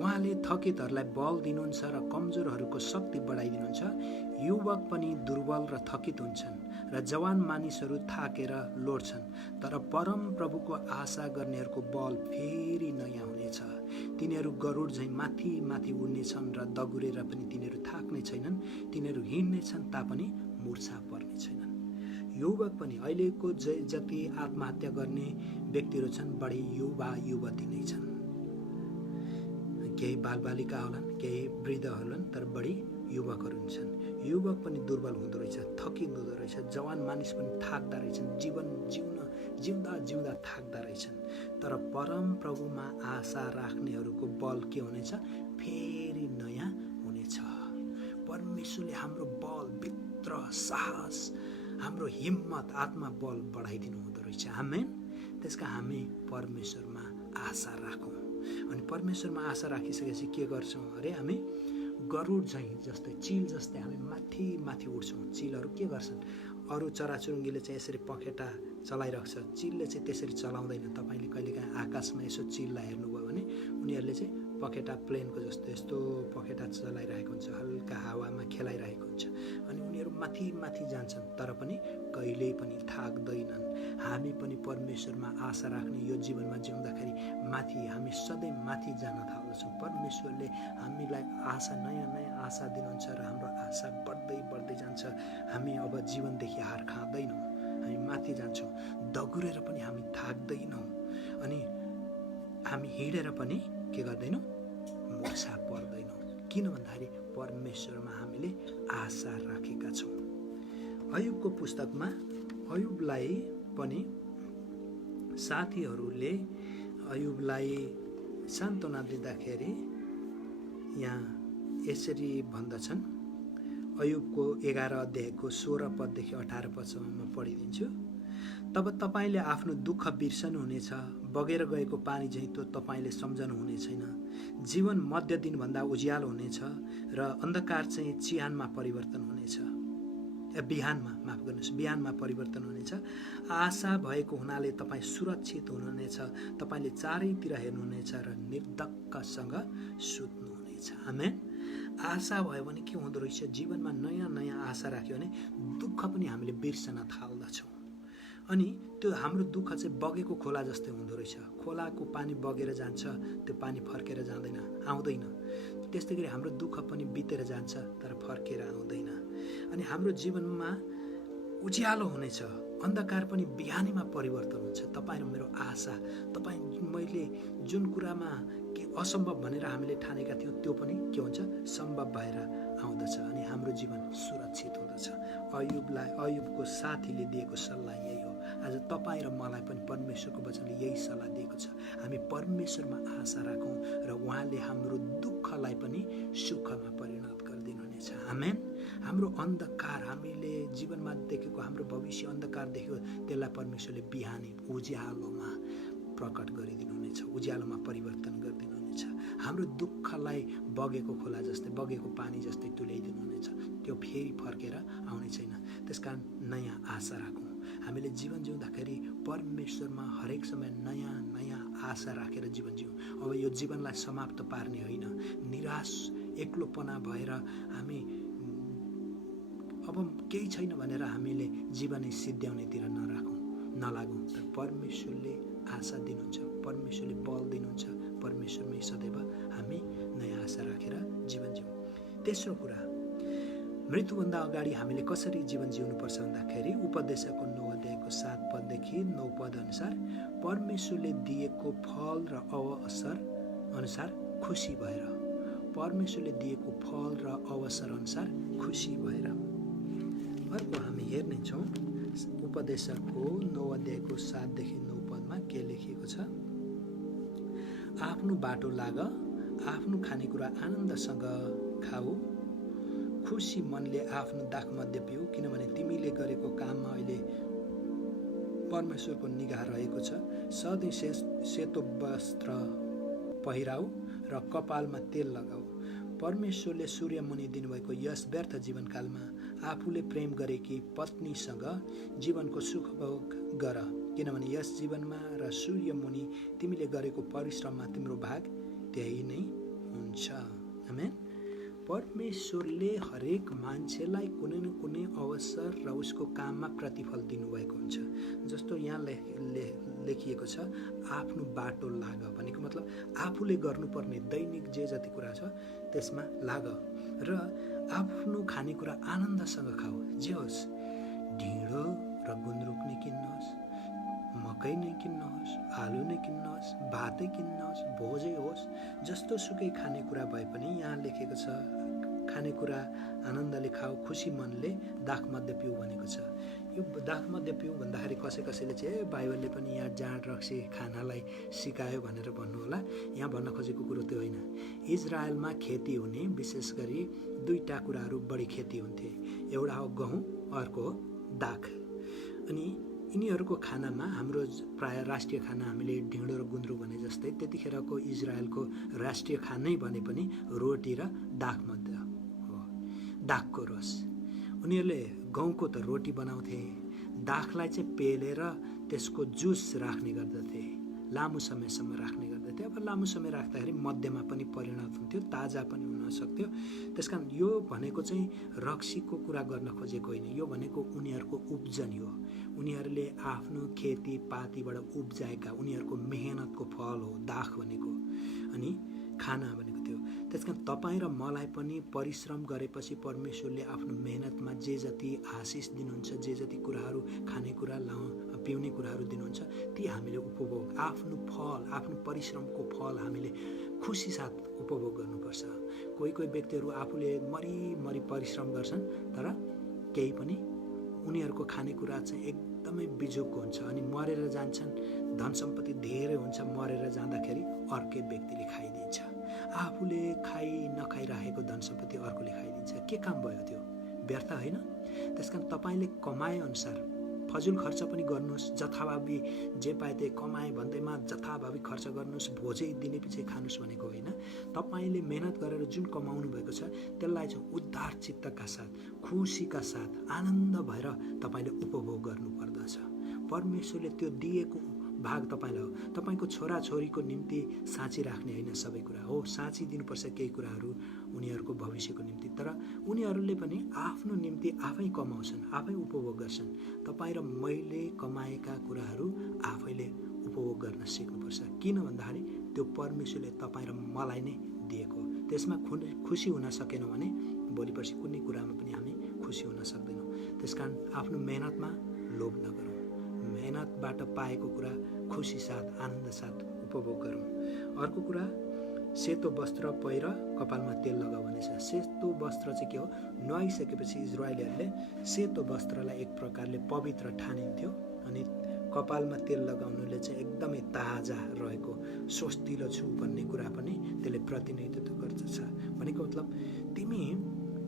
उहाँले थकितहरूलाई बल दिनुहुन्छ र कमजोरहरूको शक्ति बढाइदिनुहुन्छ। युवक पनि दुर्बल र थकित हुन्छन् र जवान मानिसहरू थाकेर लोड्छन्। तर परम प्रभुको आशा गर्नेहरूको बल फेरि नयाँ हुनेछ। तिनीहरू गरुड झैँ माथि माथि उड्नेछन् र दगुरेर पनि तिनीहरू थाक्ने छैनन्। तिनीहरू हिँड्नेछन् तापनि मुर्छा पर्ने छैनन्। युवक पनि, अहिलेको जति आत्महत्या गर्ने व्यक्तिहरू छन्, बढी युवा युवती नै छन्। केही बालबालिका होलान्, केही वृद्ध होलान्, तर बढी युवकहरू हुन्छन्। युवक पनि दुर्बल हुँदो रहेछ, थकिँदो हुँदो रहेछ। जवान मानिस पनि थाक्दा रहेछन्, जीवन जिउँदा थाक्दा रहेछन्। तर परम प्रभुमा आशा राख्नेहरूको बल के हुनेछ? फेरि नयाँ हुनेछ। परमेश्वरले हाम्रो बल, भित्र साहस, हाम्रो हिम्मत, आत्मा बल बढाइदिनु हुँदो रहेछ। आमेन। त्यसका हामी परमेश्वरमा आशा राखौँ। अनि परमेश्वरमा आशा राखिसकेपछि के गर्छौँ अरे? हामी गरुड झैँ जस्तै, चिल जस्तै हामी माथि माथि उड्छौँ। चिलहरू के गर्छन्? अरू चराचुरुङ्गीले चाहिँ यसरी पखेटा चलाइराख्छ, चिलले चाहिँ त्यसरी चलाउँदैन। तपाईँले कहिलेकाहीँ आकाशमा यसो चिललाई हेर्नुभयो भने उनीहरूले चाहिँ पखेटा प्लेनको जस्तो यस्तो पखेटा चलाइरहेको हुन्छ, हल्का हावामा खेलाइरहेको हुन्छ। अनि उनीहरू माथि माथि जान्छन्, तर पनि कहिल्यै पनि थाक्दैनन्। हामी पनि परमेश्वरमा आशा राख्ने यो जीवनमा जिउँदाखेरि हामी सधैँ माथि जान थाल्दछौँ। परमेश्वरले हामीलाई आशा, नयाँ नयाँ आशा दिनुहुन्छ र हाम्रो आशा बढ्दै बढ्दै जान्छ। हामी अब जीवनदेखि हार खाँदैनौँ, हामी माथि जान्छौँ। दगुरेर पनि हामी थाक्दैनौँ। अनि हामी हिँडेर पनि के गर्दैनौँ, मुर्छा पर्दैनौँ। किन भन्दाखेरि परमेश्वरमा हामीले आशा राखेका छौँ। अयुबको पुस्तकमा अयुबलाई पनि साथीहरूले अयुबलाई सान्त्वना दिँदाखेरि यहाँ यसरी भन्दछन्। अयुबको 11 अध्यायको 16 पददेखि 18 पदसम्म म पढिदिन्छु। तब तपाईँले आफ्नो दुःख बिर्सनुहुनेछ, बगेर गएको पानी झैँ त्यो तपाईँले सम्झनुहुने छैन। जीवन मध्य दिनभन्दा उज्यालो हुनेछ र अन्धकार चाहिँ चिहानमा परिवर्तन हुनेछ। बिहानमा परिवर्तन हुनेछ। आशा भएको हुनाले तपाईँ सुरक्षित हुनुहुनेछ। तपाईँले चारैतिर हेर्नुहुनेछ र निर्धक्कसँग सुत्नुहुनेछ। आमेन। आशा भयो भने के हुँदो रहेछ, जीवनमा नयाँ नयाँ आशा राख्यो भने दुःख पनि हामीले बिर्सन थाल्दछौँ। अनि त्यो हाम्रो दुःख चाहिँ बगेको खोला जस्तै हुँदो रहेछ। खोलाको पानी बगेर जान्छ, त्यो पानी फर्केर जाँदैन, आउँदैन। त्यस्तै गरी हाम्रो दुःख पनि बितेर जान्छ तर फर्केर आउँदैन। अनि हाम्रो जीवनमा उज्यालो हुनेछ, अन्धकार पनि बिहानीमा परिवर्तन हुन्छ। तपाईँ र मेरो आशा, मैले जुन कुरामा के असम्भव भनेर हामीले ठानेका थियौँ त्यो पनि के हुन्छ, सम्भव भएर आउँदछ अनि हाम्रो जीवन सुरक्षित हुँदछ। अयुबको साथीले दिएको सल्लाह यही हो। आज तपाईँ र मलाई पनि परमेश्वरको वचनले यही सल्लाह दिएको छ। हामी परमेश्वरमा आशा राखौँ र उहाँले हाम्रो दुःखलाई पनि सुखमा परिणत गरिदिनुहुनेछ। आमेन। हाम्रो अन्धकार, हामीले जीवनमा देखेको हाम्रो भविष्य अन्धकार देख्यो, त्यसलाई परमेश्वरले बिहानी उज्यालोमा प्रकट गरिदिनुहुनेछ, उज्यालोमा परिवर्तन गरिदिनुहुनेछ। हाम्रो दुःखलाई बगेको खोला जस्तै, बगेको पानी जस्तै तुल्याइदिनुहुनेछ। त्यो फेरि फर्केर आउने छैन। त्यसकारण नयाँ आशा राखौँ। हामीले जीवन जिउँदाखेरि परमेश्वरमा हरेक समय नयाँ नयाँ आशा राखेर जीवन जिउँ। अब यो जीवनलाई समाप्त पार्ने होइन। निराश एक्लोपना भएर हामी अब केही छैन भनेर हामीले जीवनै सिद्ध्याउनेतिर नलागौँ। तर परमेश्वरले आशा दिनुहुन्छ, परमेश्वरले बल दिनुहुन्छ। परमेश्वरमै सदैव हामी नयाँ आशा राखेर जीवन जिउँ। तेस्रो कुरा, मृत्युभन्दा अगाडि हामीले कसरी जीवन जिउनुपर्छ भन्दाखेरि उपदेशको 9 अध्यायको 7 पददेखि 9 पद अनुसार परमेश्वरले दिएको फल र अवसर अनुसार खुसी भएर, परमेश्वरले दिएको फल र अवसर अनुसार खुसी भएर। अर्को हामी हेर्नेछौँ उपदेशको 9 अध्यायको 7देखि 9 पदमा के लेखिएको छ। आफ्नो बाटो लाग, आफ्नो खानेकुरा आनन्दसँग खाऊ, खुसी मनले आफ्नो दाखमध्य पिऊ, किनभने तिमीले गरेको काममा अहिले परमेश्वरको निगाह रहेको छ। सधैँ सेतो वस्त्र पहिराऊ र कपालमा तेल लगाऊ। परमेश्वरले सूर्यमुनि दिनुभएको यस व्यर्थ जीवनकालमा आफूले प्रेम गरेकी पत्नीसँग जीवनको सुख भोग गर, किनभने यस जीवनमा र सूर्यमुनि तिमीले गरेको परिश्रममा तिम्रो भाग त्यही नै हुन्छ। आमेन। परमेश्वरले हरेक मान्छेलाई कुनै न कुनै अवसर र उसको काममा प्रतिफल दिनुभएको हुन्छ। जस्तो यहाँ लेखिएको छ, आफ्नो बाटो लाग भनेको मतलब आफूले गर्नुपर्ने दैनिक जे जति कुरा छ त्यसमा लाग र आफ्नो खानेकुरा आनन्दसँग खाऊ। जे होस्, ढिँडो र गुन्द्रुक नै किन्नुहोस्, मकै नै किन्नुहोस्, आलु नै किन्नुहोस्, भातै किन्नुहोस्, भोजै होस्, जस्तो सुकै खानेकुरा भए पनि यहाँ लेखेको छ, खानेकुरा आनन्दले खाऊ, खुसी मनले दाखमध्य पिऊ भनेको छ। यो दाखमध्य पिऊ भन्दाखेरि कसैले चाहिँ बाइबलले पनि यहाँ जाँड रक्सी खानालाई सिकायो भनेर भन्नुहोला। यहाँ भन्न खोजेको कुरो त्यो होइन। इजरायलमा खेती हुने विशेष गरी 2टा कुराहरू बढी खेती हुन्थे। एउटा हो गहुँ, अर्को हो दाख। अनि यिनीहरूको खानामा हाम्रो प्राय राष्ट्रिय खाना हामीले ढिँडो र गुन्द्रुक भने जस्तै त्यतिखेरको इजरायलको राष्ट्रिय खानै भने पनि रोटी र दाखमध्य हो, दाखको रस। उनीहरूले गहुँको त रोटी बनाउँथे, दाखलाई चाहिँ पेलेर त्यसको जुस राख्ने गर्दथे, लामो समयसम्म राख्ने गर्दथे। अब लामो समय राख्दाखेरि मध्यमा पनि परिणत हुन्थ्यो, ताजा पनि हुन सक्थ्यो। त्यसकारण यो भनेको चाहिँ रक्सीको कुरा गर्न खोजेको होइन, यो भनेको उनीहरूको उब्जनी हो। उनीहरूले आफ्नो खेतीपातीबाट उब्जाएका उनीहरूको मेहनतको फल हो दाख भनेको। अनि खाना भनेको त्यो त्यसकारण तपाईँ र मलाई पनि परिश्रम गरेपछि परमेश्वरले आफ्नो मेहनतमा जे जति आशिष दिनुहुन्छ, जे जति कुराहरू खानेकुरा पिउने कुराहरू दिनुहुन्छ, ती हामीले उपभोग, आफ्नो फल, आफ्नो परिश्रमको फल हामीले खुसी साथ उपभोग गर्नुपर्छ। कोही कोही व्यक्तिहरू आफूले मरिमरि परिश्रम गर्छन्, तर केही पनि उनीहरूको खानेकुरा चाहिँ एकदमै बिजोगको हुन्छ अनि मरेर जान्छन्। धन सम्पत्ति धेरै हुन्छ, मरेर जाँदाखेरि अर्कै व्यक्तिले खाइदिन्छ। आफूले नखाइराखेको धन सम्पत्ति अर्कोले खाइदिन्छ। के काम भयो त्यो? व्यर्थ होइन? त्यसकारण तपाईँले कमाएअनुसार फजुल खर्च पनि गर्नुहोस्, जथाभावी जे पाए त्यही कमाए भन्दैमा जथाभावी खर्च गर्नुहोस्, भोजै दिने पछि खानुहोस् भनेको होइन। तपाईँले मेहनत गरेर जुन कमाउनु भएको छ त्यसलाई चाहिँ उद्धार चित्तका साथ, खुसीका साथ, आनन्द भएर तपाईँले उपभोग गर्नुपर्दछ। परमेश्वरले त्यो दिएको भाग तपाईँलाई हो। तपाईँको छोराछोरीको निम्ति साँची राख्ने होइन, सबै कुरा हो साँची दिनुपर्छ केही कुराहरू उनीहरूको भविष्यको निम्ति, तर उनीहरूले पनि आफ्नो निम्ति आफै कमाउँछन्, आफै उपभोग गर्छन्। तपाईँ र मैले कमाएका कुराहरू आफैले उपभोग गर्न सिक्नुपर्छ। किन भन्दाखेरि त्यो परमेश्वरले तपाईँ र मलाई नै दिएको, त्यसमा खुसी हुन सकेनौँ भने भोलि पर्सि कुनै कुरामा पनि हामी खुसी हुन सक्दैनौँ। त्यसकारण आफ्नो मेहनतमा लोभ नगरौँ, मेहनतबाट पाएको कुरा खुसी साथ, आनन्द साथ उपभोग गरौँ। अर्को कुरा, सेतो वस्त्र पहिर कपालमा तेल लगाऊ भनेछ। सेतो वस्त्र चाहिँ के हो? नुहाइसकेपछि इजरायलीहरूले सेतो वस्त्रलाई एक प्रकारले पवित्र ठानिन्थ्यो अनि कपालमा तेल लगाउनुले चाहिँ एकदमै ताजा रहेको, स्वस्तिलो छु भन्ने कुरा पनि त्यसले प्रतिनिधित्व गर्दछ। भनेको मतलब तिमी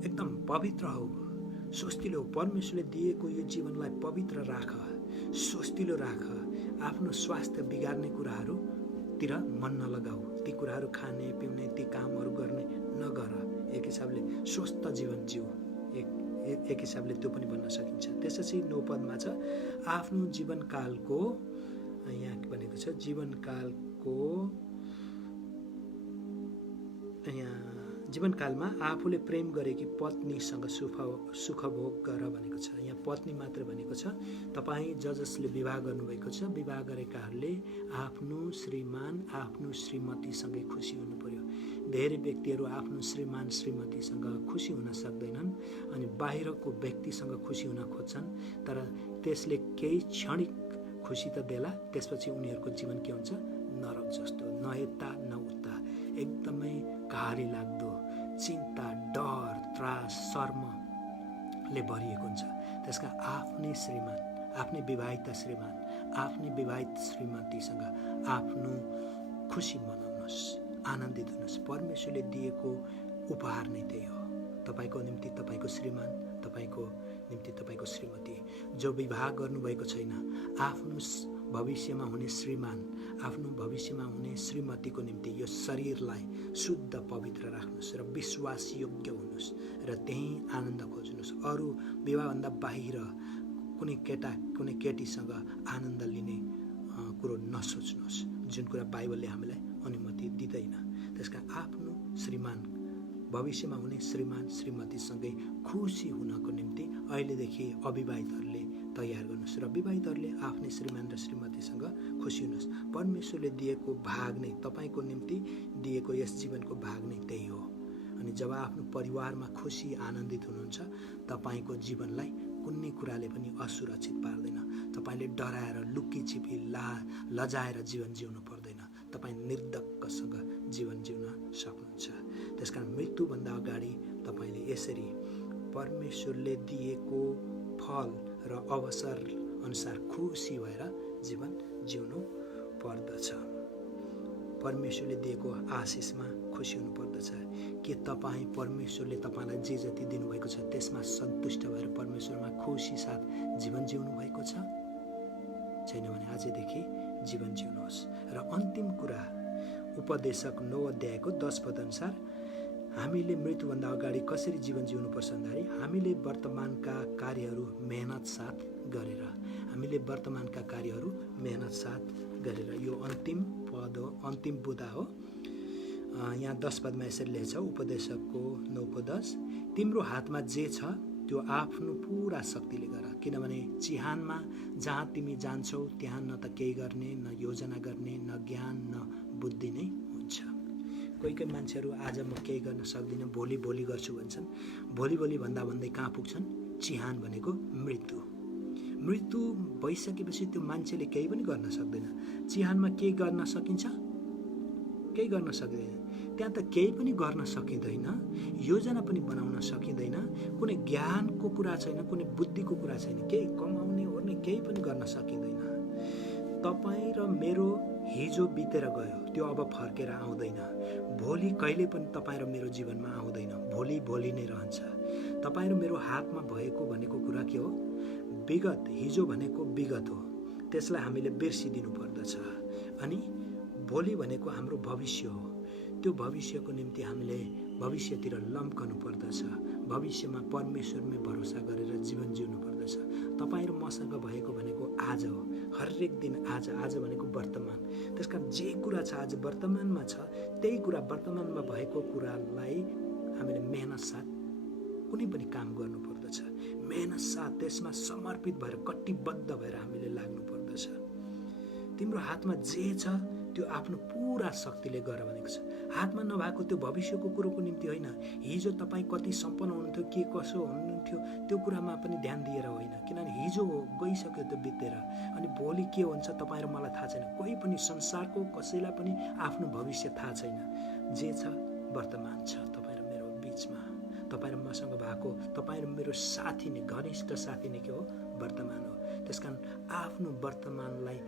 एकदम पवित्र हौ, स्वस्तिलो हो। परमेश्वरले दिएको यो जीवनलाई पवित्र राख, स्वस्तिलो राख। आफ्नो स्वास्थ्य बिगार्ने कुराहरूतिर मन नलगाऊ, ती कुराहरू खाने पिउने ती कामहरू गर्ने नगर। एक हिसाबले स्वस्थ जीवन जिउ, एक हिसाबले त्यो पनि भन्न सकिन्छ। त्यसपछि 9 पदमा छ आफ्नो जीवनकालको, यहाँ भनेको छ जीवनकालको, यहाँ जीवनकालमा आफूले प्रेम गरेकी पत्नीसँग सुखभोग गर भनेको छ। यहाँ पत्नी मात्र भनेको छ, तपाईँ जसले विवाह गर्नुभएको छ, विवाह गरेकाहरूले आफ्नो श्रीमान आफ्नो श्रीमतीसँगै खुसी हुनु पर्यो। धेरै व्यक्तिहरू आफ्नो श्रीमान श्रीमतीसँग खुसी हुन सक्दैनन् अनि बाहिरको व्यक्तिसँग खुसी हुन खोज्छन्, तर त्यसले केही क्षणिक खुसी त देला, त्यसपछि उनीहरूको जीवन के हुन्छ? नरक जस्तो, न यता न उता, एकदमै गाह्री लाग्दो, चिन्ता, डर, त्रास, शर्मले भरिएको हुन्छ। त्यसका आफ्नै श्रीमान, आफ्नै विवाहित श्रीमान, आफ्नै विवाहित श्रीमतीसँग आफ्नो खुसी मनाउनुहोस्, आनन्दित हुनुहोस्। परमेश्वरले दिएको उपहार नै त्यही हो। तपाईँको निम्ति तपाईँको श्रीमान, तपाईँको निम्ति तपाईँको श्रीमती। जो विवाह गर्नुभएको छैन, आफ्नो भविष्यमा हुने श्रीमान, आफ्नो भविष्यमा हुने श्रीमतीको निम्ति यो शरीरलाई शुद्ध पवित्र राख्नुहोस् र विश्वासयोग्य हुनुहोस् र त्यही आनन्द खोज्नुहोस्। अरू विवाहभन्दा बाहिर कुनै केटा कुनै केटीसँग आनन्द लिने कुरो नसोच्नुहोस्, जुन कुरा बाइबलले हामीलाई अनुमति दिँदैन। त्यसकारण आफ्नो श्रीमान, भविष्यमा हुने श्रीमान श्रीमतीसँगै खुसी हुनको निम्ति अहिलेदेखि अविवाहितहरूले तयार गर्नुहोस् र विवाहितहरूले आफ्नै श्रीमान र श्रीमतीसँग खुसी हुनुहोस्। परमेश्वरले दिएको भाग नै, तपाईँको निम्ति दिएको यस जीवनको भाग नै त्यही हो। अनि जब आफ्नो परिवारमा खुसी आनन्दित हुनुहुन्छ, तपाईँको जीवनलाई कुनै कुराले पनि असुरक्षित पार्दैन। तपाईँले डराएर लुकीछिपी लजाएर जीवन जिउनु पर्दैन। तपाईँ निर्धक्कसँग जीवन जिउन सक्नुहुन्छ। त्यसकारण मृत्युभन्दा अगाडि तपाईँले यसरी परमेश्वरले दिएको फल र अवसर अनुसार खुसी भएर जीवन जिउनु पर्दछ। परमेश्वरले दिएको आशिषमा खुसी हुनु पर्दछ। के तपाईँ परमेश्वरले तपाईँलाई जे जति दिनुभएको छ त्यसमा सन्तुष्ट भएर परमेश्वरमा खुसी साथ जीवन जिउनु भएको छ? छैन भने आजदेखि जीवन जिउनुहोस्। र अन्तिम कुरा, उपदेशक 9 अध्यायको 10 पद अनुसार हामीले मृत्युभन्दा अगाडि कसरी जीवन जिउनुपर्छ भन्दाखेरि हामीले वर्तमानका कार्यहरू मेहनत साथ गरेर, हामीले वर्तमानका कार्यहरू मेहनत साथ गरेर, यो अन्तिम पद हो, अन्तिम बुदा हो। यहाँ 10 पदमा यसरी लेख्छ, उपदेशकको 9:10, तिम्रो हातमा जे छ त्यो आफ्नो पुरा शक्तिले गर, किनभने चिहानमा जहाँ तिमी जान्छौ त्यहाँ न त केही गर्ने, न योजना गर्ने, न ज्ञान, न बुद्धि नै हुन्छ। कोही मान्छेहरू आज म केही गर्न सक्दिनँ, भोलि भोलि गर्छु भन्छन्। भोलि भोलि भन्दा भन्दै कहाँ पुग्छन्? चिहान भनेको मृत्यु। मृत्यु भइसकेपछि त्यो मान्छेले केही पनि गर्न सक्दैन। चिहानमा के गर्न सकिन्छ? केही गर्न सक्दैन। त्यहाँ त केही पनि गर्न सकिँदैन, योजना पनि बनाउन सकिँदैन, कुनै ज्ञानको कुरा छैन, कुनै बुद्धिको कुरा छैन, केही कमाउने ओर्ने केही पनि गर्न सकिँदैन। तपाईँ र मेरो हिजो बितेर गयो, त्यो अब फर्केर आउँदैन। भोलि कहिले पनि तपाईँ र मेरो जीवनमा आउँदैन, भोलि भोलि नै रहन्छ। तपाईँ र मेरो हातमा भएको भनेको कुरा के हो? विगत, हिजो भनेको विगत हो, त्यसलाई हामीले बिर्सिदिनु पर्दछ। अनि भोलि भनेको हाम्रो भविष्य हो, त्यो भविष्यको निम्ति हामीले भविष्यतिर लम्कनु पर्दछ। भविष्यमा परमेश्वरमै भरोसा गरेर जीवन जिउनु पर्दछ। तपाईँ र मसँग भएको भनेको आज हो, हरेक दिन आज। आज भनेको वर्तमान। त्यसकारण जे कुरा छ आज वर्तमानमा छ, त्यही कुरा वर्तमानमा भएको कुरालाई हामीले मेहनत साथ कुनै पनि काम गर्नु पर्दछ। मेहनत साथ त्यसमा समर्पित भएर, कटिबद्ध भएर हामीले लाग्नु पर्दछ। तिम्रो हातमा जे छ त्यो आफ्नो पुरा शक्तिले गर भनेको छ। हातमा नभएको त्यो भविष्यको कुरोको निम्ति होइन। हिजो तपाईँ कति सम्पन्न हुनुहुन्थ्यो, के कसो हुनुहुन्थ्यो, त्यो कुरामा पनि ध्यान दिएर होइन, किनभने हिजो गइसक्यो त्यो बितेर। अनि भोलि के हुन्छ तपाईँ र मलाई थाहा छैन। कोही पनि संसारको कसैलाई पनि आफ्नो भविष्य थाहा छैन। जे छ वर्तमान छ तपाईँ र मेरो बिचमा। तपाईँ र मसँग भएको, तपाईँ र मेरो साथी नै, घनिष्ठ साथी नै के हो? वर्तमान हो। त्यसकारण आफ्नो वर्तमानलाई,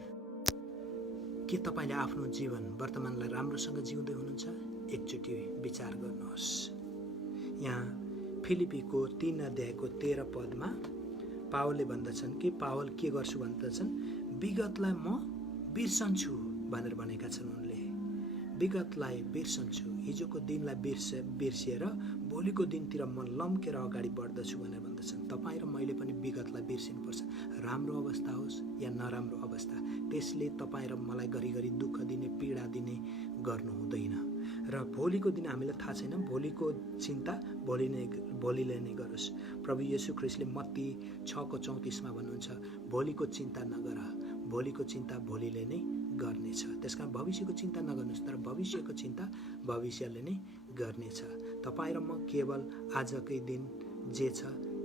के तपाईँले आफ्नो जीवन वर्तमानलाई राम्रोसँग जिउँदै हुनुहुन्छ? एकचोटि विचार गर्नुहोस्। यहाँ फिलिपीको 3 अध्यायको 13 पदमा पावलले भन्दछन् कि पावल के गर्छु भन्दछन्? विगतलाई म बिर्सन्छु भनेर भनेका छन् उनले। विगतलाई बिर्सन्छु, हिजोको दिनलाई बिर्सिएर भोलिको दिनतिर म लम्केर अगाडि बढ्दछु भनेर भन्दछन्। तपाईँ र मैले पनि विगतलाई बिर्सिनुपर्छ। राम्रो अवस्था होस् या नराम्रो अवस्था, त्यसले तपाईँ र मलाई घरिघरि दुःख दिने, पीडा दिने गर्नु हुँदैन। र भोलिको दिन हामीलाई थाहा छैन, भोलिको चिन्ता भोलिले नै गरोस्। प्रभु येशू ख्रीष्टले मत्ती 6:34 भन्नुहुन्छ, भोलिको चिन्ता नगर, भोलिको चिन्ता भोलिले नै गर्नेछ। त्यसकारण भविष्यको चिन्ता नगर्नुहोस्, तर भविष्यको चिन्ता भविष्यले नै गर्नेछ। तपाईँ र म केवल आजकै दिन जे छ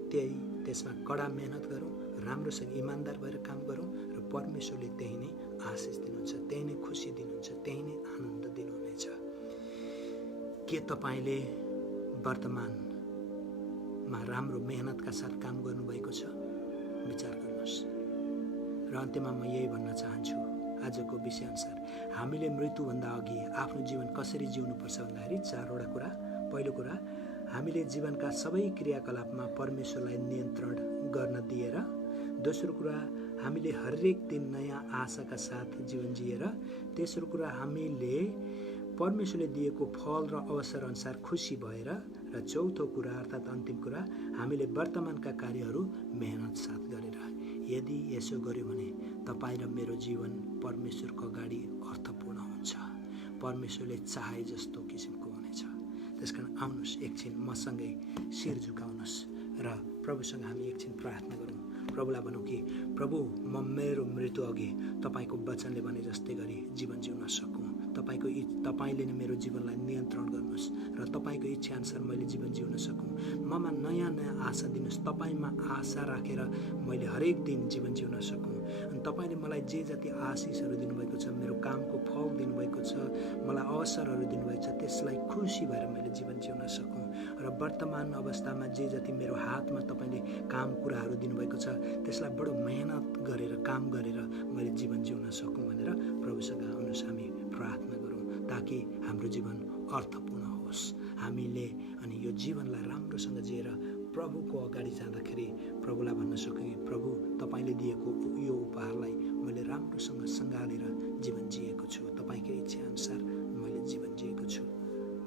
त्यसमा कडा मेहनत गरौँ, राम्रोसँग इमान्दार भएर काम गरौँ, र परमेश्वरले त्यही नै आशिष दिनुहुन्छ, त्यही नै खुसी दिनुहुन्छ, त्यही नै आनन्द दिनुहुनेछ। के तपाईँले वर्तमानमा राम्रो मेहनतका साथ काम गर्नुभएको छ? विचार गर्नुहोस्। र अन्त्यमा म यही भन्न चाहन्छु, आजको विषयअनुसार हामीले मृत्युभन्दा अघि आफ्नो जीवन कसरी जिउनुपर्छ भन्दाखेरि 4वटा कुरा। पहिलो कुरा, हामीले जीवनका सबै क्रियाकलापमा परमेश्वरलाई नियन्त्रण गर्न दिएर। दोस्रो कुरा, हामीले हरेक दिन नयाँ आशाका साथ जीवन जिएर। तेस्रो कुरा, हामीले परमेश्वरले दिएको फल र अवसर अनुसार खुसी भएर। र चौथो कुरा अर्थात् अन्तिम कुरा, हामीले वर्तमानका कार्यहरू मेहनत साथ गरेर। यदि यसो गर्यो भने तपाईँ र मेरो जीवन परमेश्वरको अगाडि अर्थपूर्ण हुन्छ, परमेश्वरले चाहे जस्तो किसिमको हुनेछ। त्यसकारण आउनुहोस्, एकछिन मसँगै शिर झुकाउनुहोस् र प्रभुसँग हामी एकछिन प्रार्थना गरौँ। प्रभुलाई भनौँ कि प्रभु, म मेरो मृत्यु अघि तपाईँको वचनले भने जस्तै गरी जीवन जिउन सकौँ। तपाईँले नै मेरो जीवनलाई नियन्त्रण गर्नुहोस् र तपाईँको इच्छाअनुसार मैले जीवन जिउन सकौँ। ममा नयाँ नयाँ आशा दिनुहोस्, तपाईँमा आशा राखेर मैले हरेक दिन जीवन जिउन सकौँ। अनि तपाईँले मलाई जे जति आशिषहरू दिनुभएको छ, मेरो कामको फल दिनुभएको छ, मलाई अवसरहरू दिनुभएको छ, त्यसलाई खुसी भएर मैले जीवन जिउन सकौँ। र वर्तमान अवस्थामा जे जति मेरो हातमा तपाईँले काम कुराहरू दिनुभएको छ, त्यसलाई बडो मेहनत गरेर, काम गरेर मैले जीवन जिउन सकौँ भनेर प्रभुसँग आउनुहोस्, हामी प्रार्थना गरौँ, ताकि हाम्रो जीवन अर्थपूर्ण होस्। हामीले अनि यो जीवनलाई राम्रोसँग जिएर प्रभुको अगाडि जाँदाखेरि प्रभुलाई भन्न सकौँ कि प्रभु, तपाईँले दिएको यो उपहारलाई मैले राम्रोसँग सँगालेर जीवन जिएको छु, तपाईँकै इच्छाअनुसार मैले जीवन जिएको छु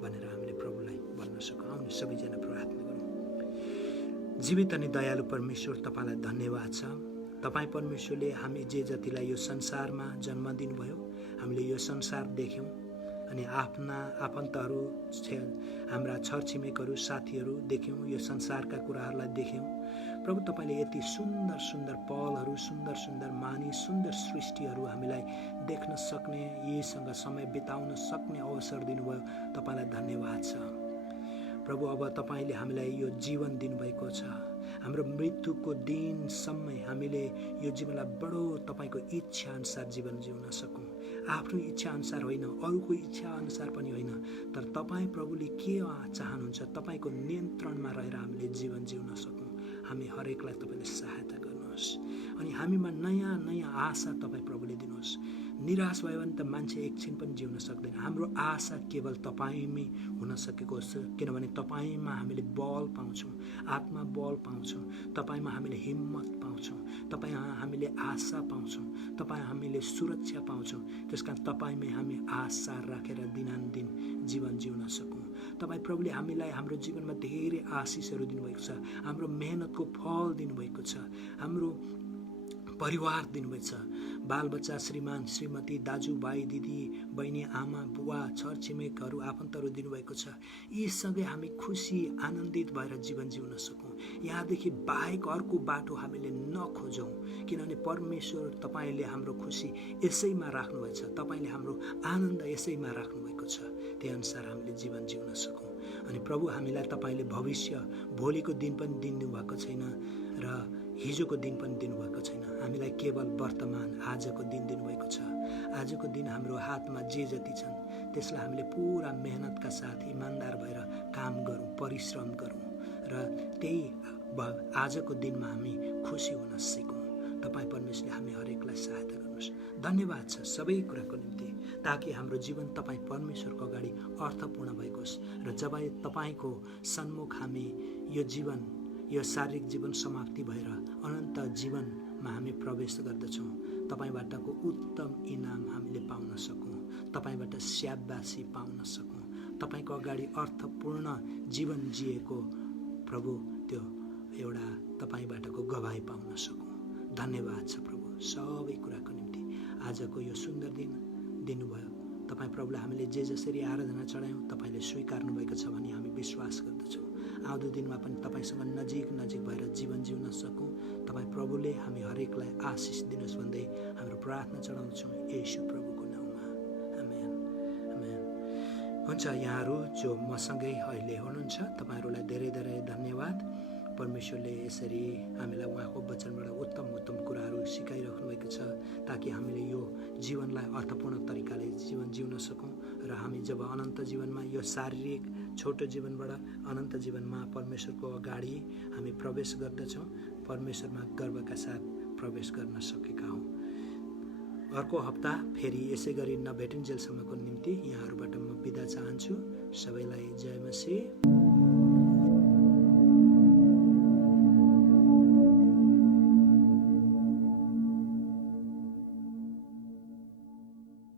भनेर हामीले प्रभुलाई भन्न सकौँ। आउनु सबैजना प्रार्थना गरौँ। जीवित अनि दयालु परमेश्वर, तपाईँलाई धन्यवाद छ। तपाईँ परमेश्वरले हामी जे जतिलाई यो संसारमा जन्म दिनुभयो, हामीले यो संसार देख्यौँ अनि आफ्ना आफन्तहरू, हाम्रा छरछिमेकहरू, साथीहरू देख्यौँ, यो संसारका कुराहरूलाई देख्यौँ। प्रभु तपाईँले यति सुन्दर सुन्दर पलहरू, सुन्दर सुन्दर मानिस, सुन्दर सृष्टिहरू हामीलाई देख्न सक्ने, यीसँग समय बिताउन सक्ने अवसर दिनुभयो। तपाईँलाई धन्यवाद छ प्रभु। अब तपाईँले हामीलाई यो जीवन दिनुभएको छ। हाम्रो मृत्युको दिनसम्म हामीले यो जीवनलाई बडो तपाईँको इच्छा अनुसार जीवन जिउन सकौँ। आफ्नो इच्छा अनुसार होइन, अरूको इच्छा अनुसार पनि होइन, तर तपाईँ प्रभुले के चाहनुहुन्छ तपाईँको नियन्त्रणमा रहेर हामीले जीवन जिउन सकौँ। हामी हरेकलाई तपाईँले सहायता गर्नुहोस् अनि हामीमा नयाँ नयाँ आशा तपाईँ प्रभुले दिनुहोस्। निराश भयो भने त मान्छे एकछिन पनि जिउन सक्दैन। हाम्रो आशा केवल तपाईँमै हुन सकेको छ, किनभने तपाईँमा हामीले बल पाउँछौँ, आत्मा बल पाउँछौँ, तपाईँमा हामीले हिम्मत पाउँछौँ, तपाईँमा हामीले आशा पाउँछौँ, तपाईँ हामीले सुरक्षा पाउँछौँ। त्यसकारण तपाईँमै हामी आशा राखेर दिनानुदिन जीवन जिउन सकौँ। तपाईँ प्रभुले हामीलाई हाम्रो जीवनमा धेरै आशिषहरू दिनुभएको छ, हाम्रो मेहनतको फल दिनुभएको छ, हाम्रो परिवार दिनुभएको छ, बालबच्चा, श्रीमान श्रीमती, दाजुभाइ दिदी बहिनी, आमा बुवा, छरछिमेकहरू, आफन्तहरू दिनुभएको छ। यी सँगै हामी खुसी आनन्दित भएर जीवन जिउन सकौँ। यहाँदेखि बाहेक अर्को बाटो हामीले नखोजौँ, किनभने परमेश्वर तपाईँले हाम्रो खुसी यसैमा राख्नुभएको छ, तपाईँले हाम्रो आनन्द यसैमा राख्नुभएको छ। त्यही अनुसार हामीले जीवन जिउन सकौँ। अनि प्रभु हामीलाई तपाईँले भविष्य, भोलिको दिन पनि दिनुभएको छैन र हिजोको दिन पनि दिनुभएको छैन। हामीलाई केवल वर्तमान आजको दिन दिनुभएको छ। आजको दिन हाम्रो हातमा जे जति छन् त्यसलाई हामीले पुरा मेहनतका साथ इमान्दार भएर काम गरौँ, परिश्रम गरौँ र त्यही आजको दिनमा हामी खुसी हुन सिकौँ। तपाईँ परमेश्वरले हामी हरेकलाई सहायता गर्नुहोस्। धन्यवाद छ सबै कुराको निम्ति, ताकि हाम्रो जीवन तपाईँ परमेश्वरको अगाडि अर्थपूर्ण भएको होस् र जब तपाईँको सन्मुख हामी यो जीवन, यो शारीरिक जीवन समाप्ति भएर अनन्त जीवनमा हामी प्रवेश गर्दछौँ, तपाईँबाटको उत्तम इनाम हामीले पाउन सकौँ, तपाईँबाट स्याबासी पाउन सकौँ, तपाईँको अगाडि अर्थपूर्ण जीवन जिएको प्रभु त्यो एउटा तपाईँबाटको गवाही पाउन सकौँ। धन्यवाद छ प्रभु सबै कुराको निम्ति। आजको यो सुन्दर दिन दिनुभयो। तपाईँ प्रभुलाई हामीले जे जसरी आराधना चढायौँ तपाईँले स्वीकार्नु भएको छ भनी हामी विश्वास गर्दछौँ। आउँदो दिनमा पनि तपाईँसँग नजिक नजिक भएर जीवन जिउन सकौँ। तपाईँ प्रभुले हामी हरेकलाई आशिष दिनुहोस् भन्दै हाम्रो प्रार्थना चढाउँछौँ येशू प्रभुको नाउँमा। आमेन आमेन। हुन्छ, यहाँहरू जो मसँगै अहिले हुनुहुन्छ तपाईँहरूलाई धेरै धेरै धन्यवाद। परमेश्वरले यसरी हामीलाई उहाँको वचनबाट उत्तम उत्तम कुराहरू सिकाइराख्नु भएको छ, ताकि हामीले यो जीवनलाई अर्थपूर्ण तरिकाले जीवन जिउन सकौँ र हामी जब अनन्त जीवनमा, यो शारीरिक छोटो जीवनबाट अनन्त जीवनमा परमेश्वरको अगाडि हामी प्रवेश गर्दछौँ, परमेश्वरमा गर्वका साथ प्रवेश गर्न सकेका हौँ। अर्को हप्ता फेरि यसै गरी नभेटिन्जेलसम्मको निम्ति यहाँहरूबाट म बिदा चाहन्छु। सबैलाई जय मसीह।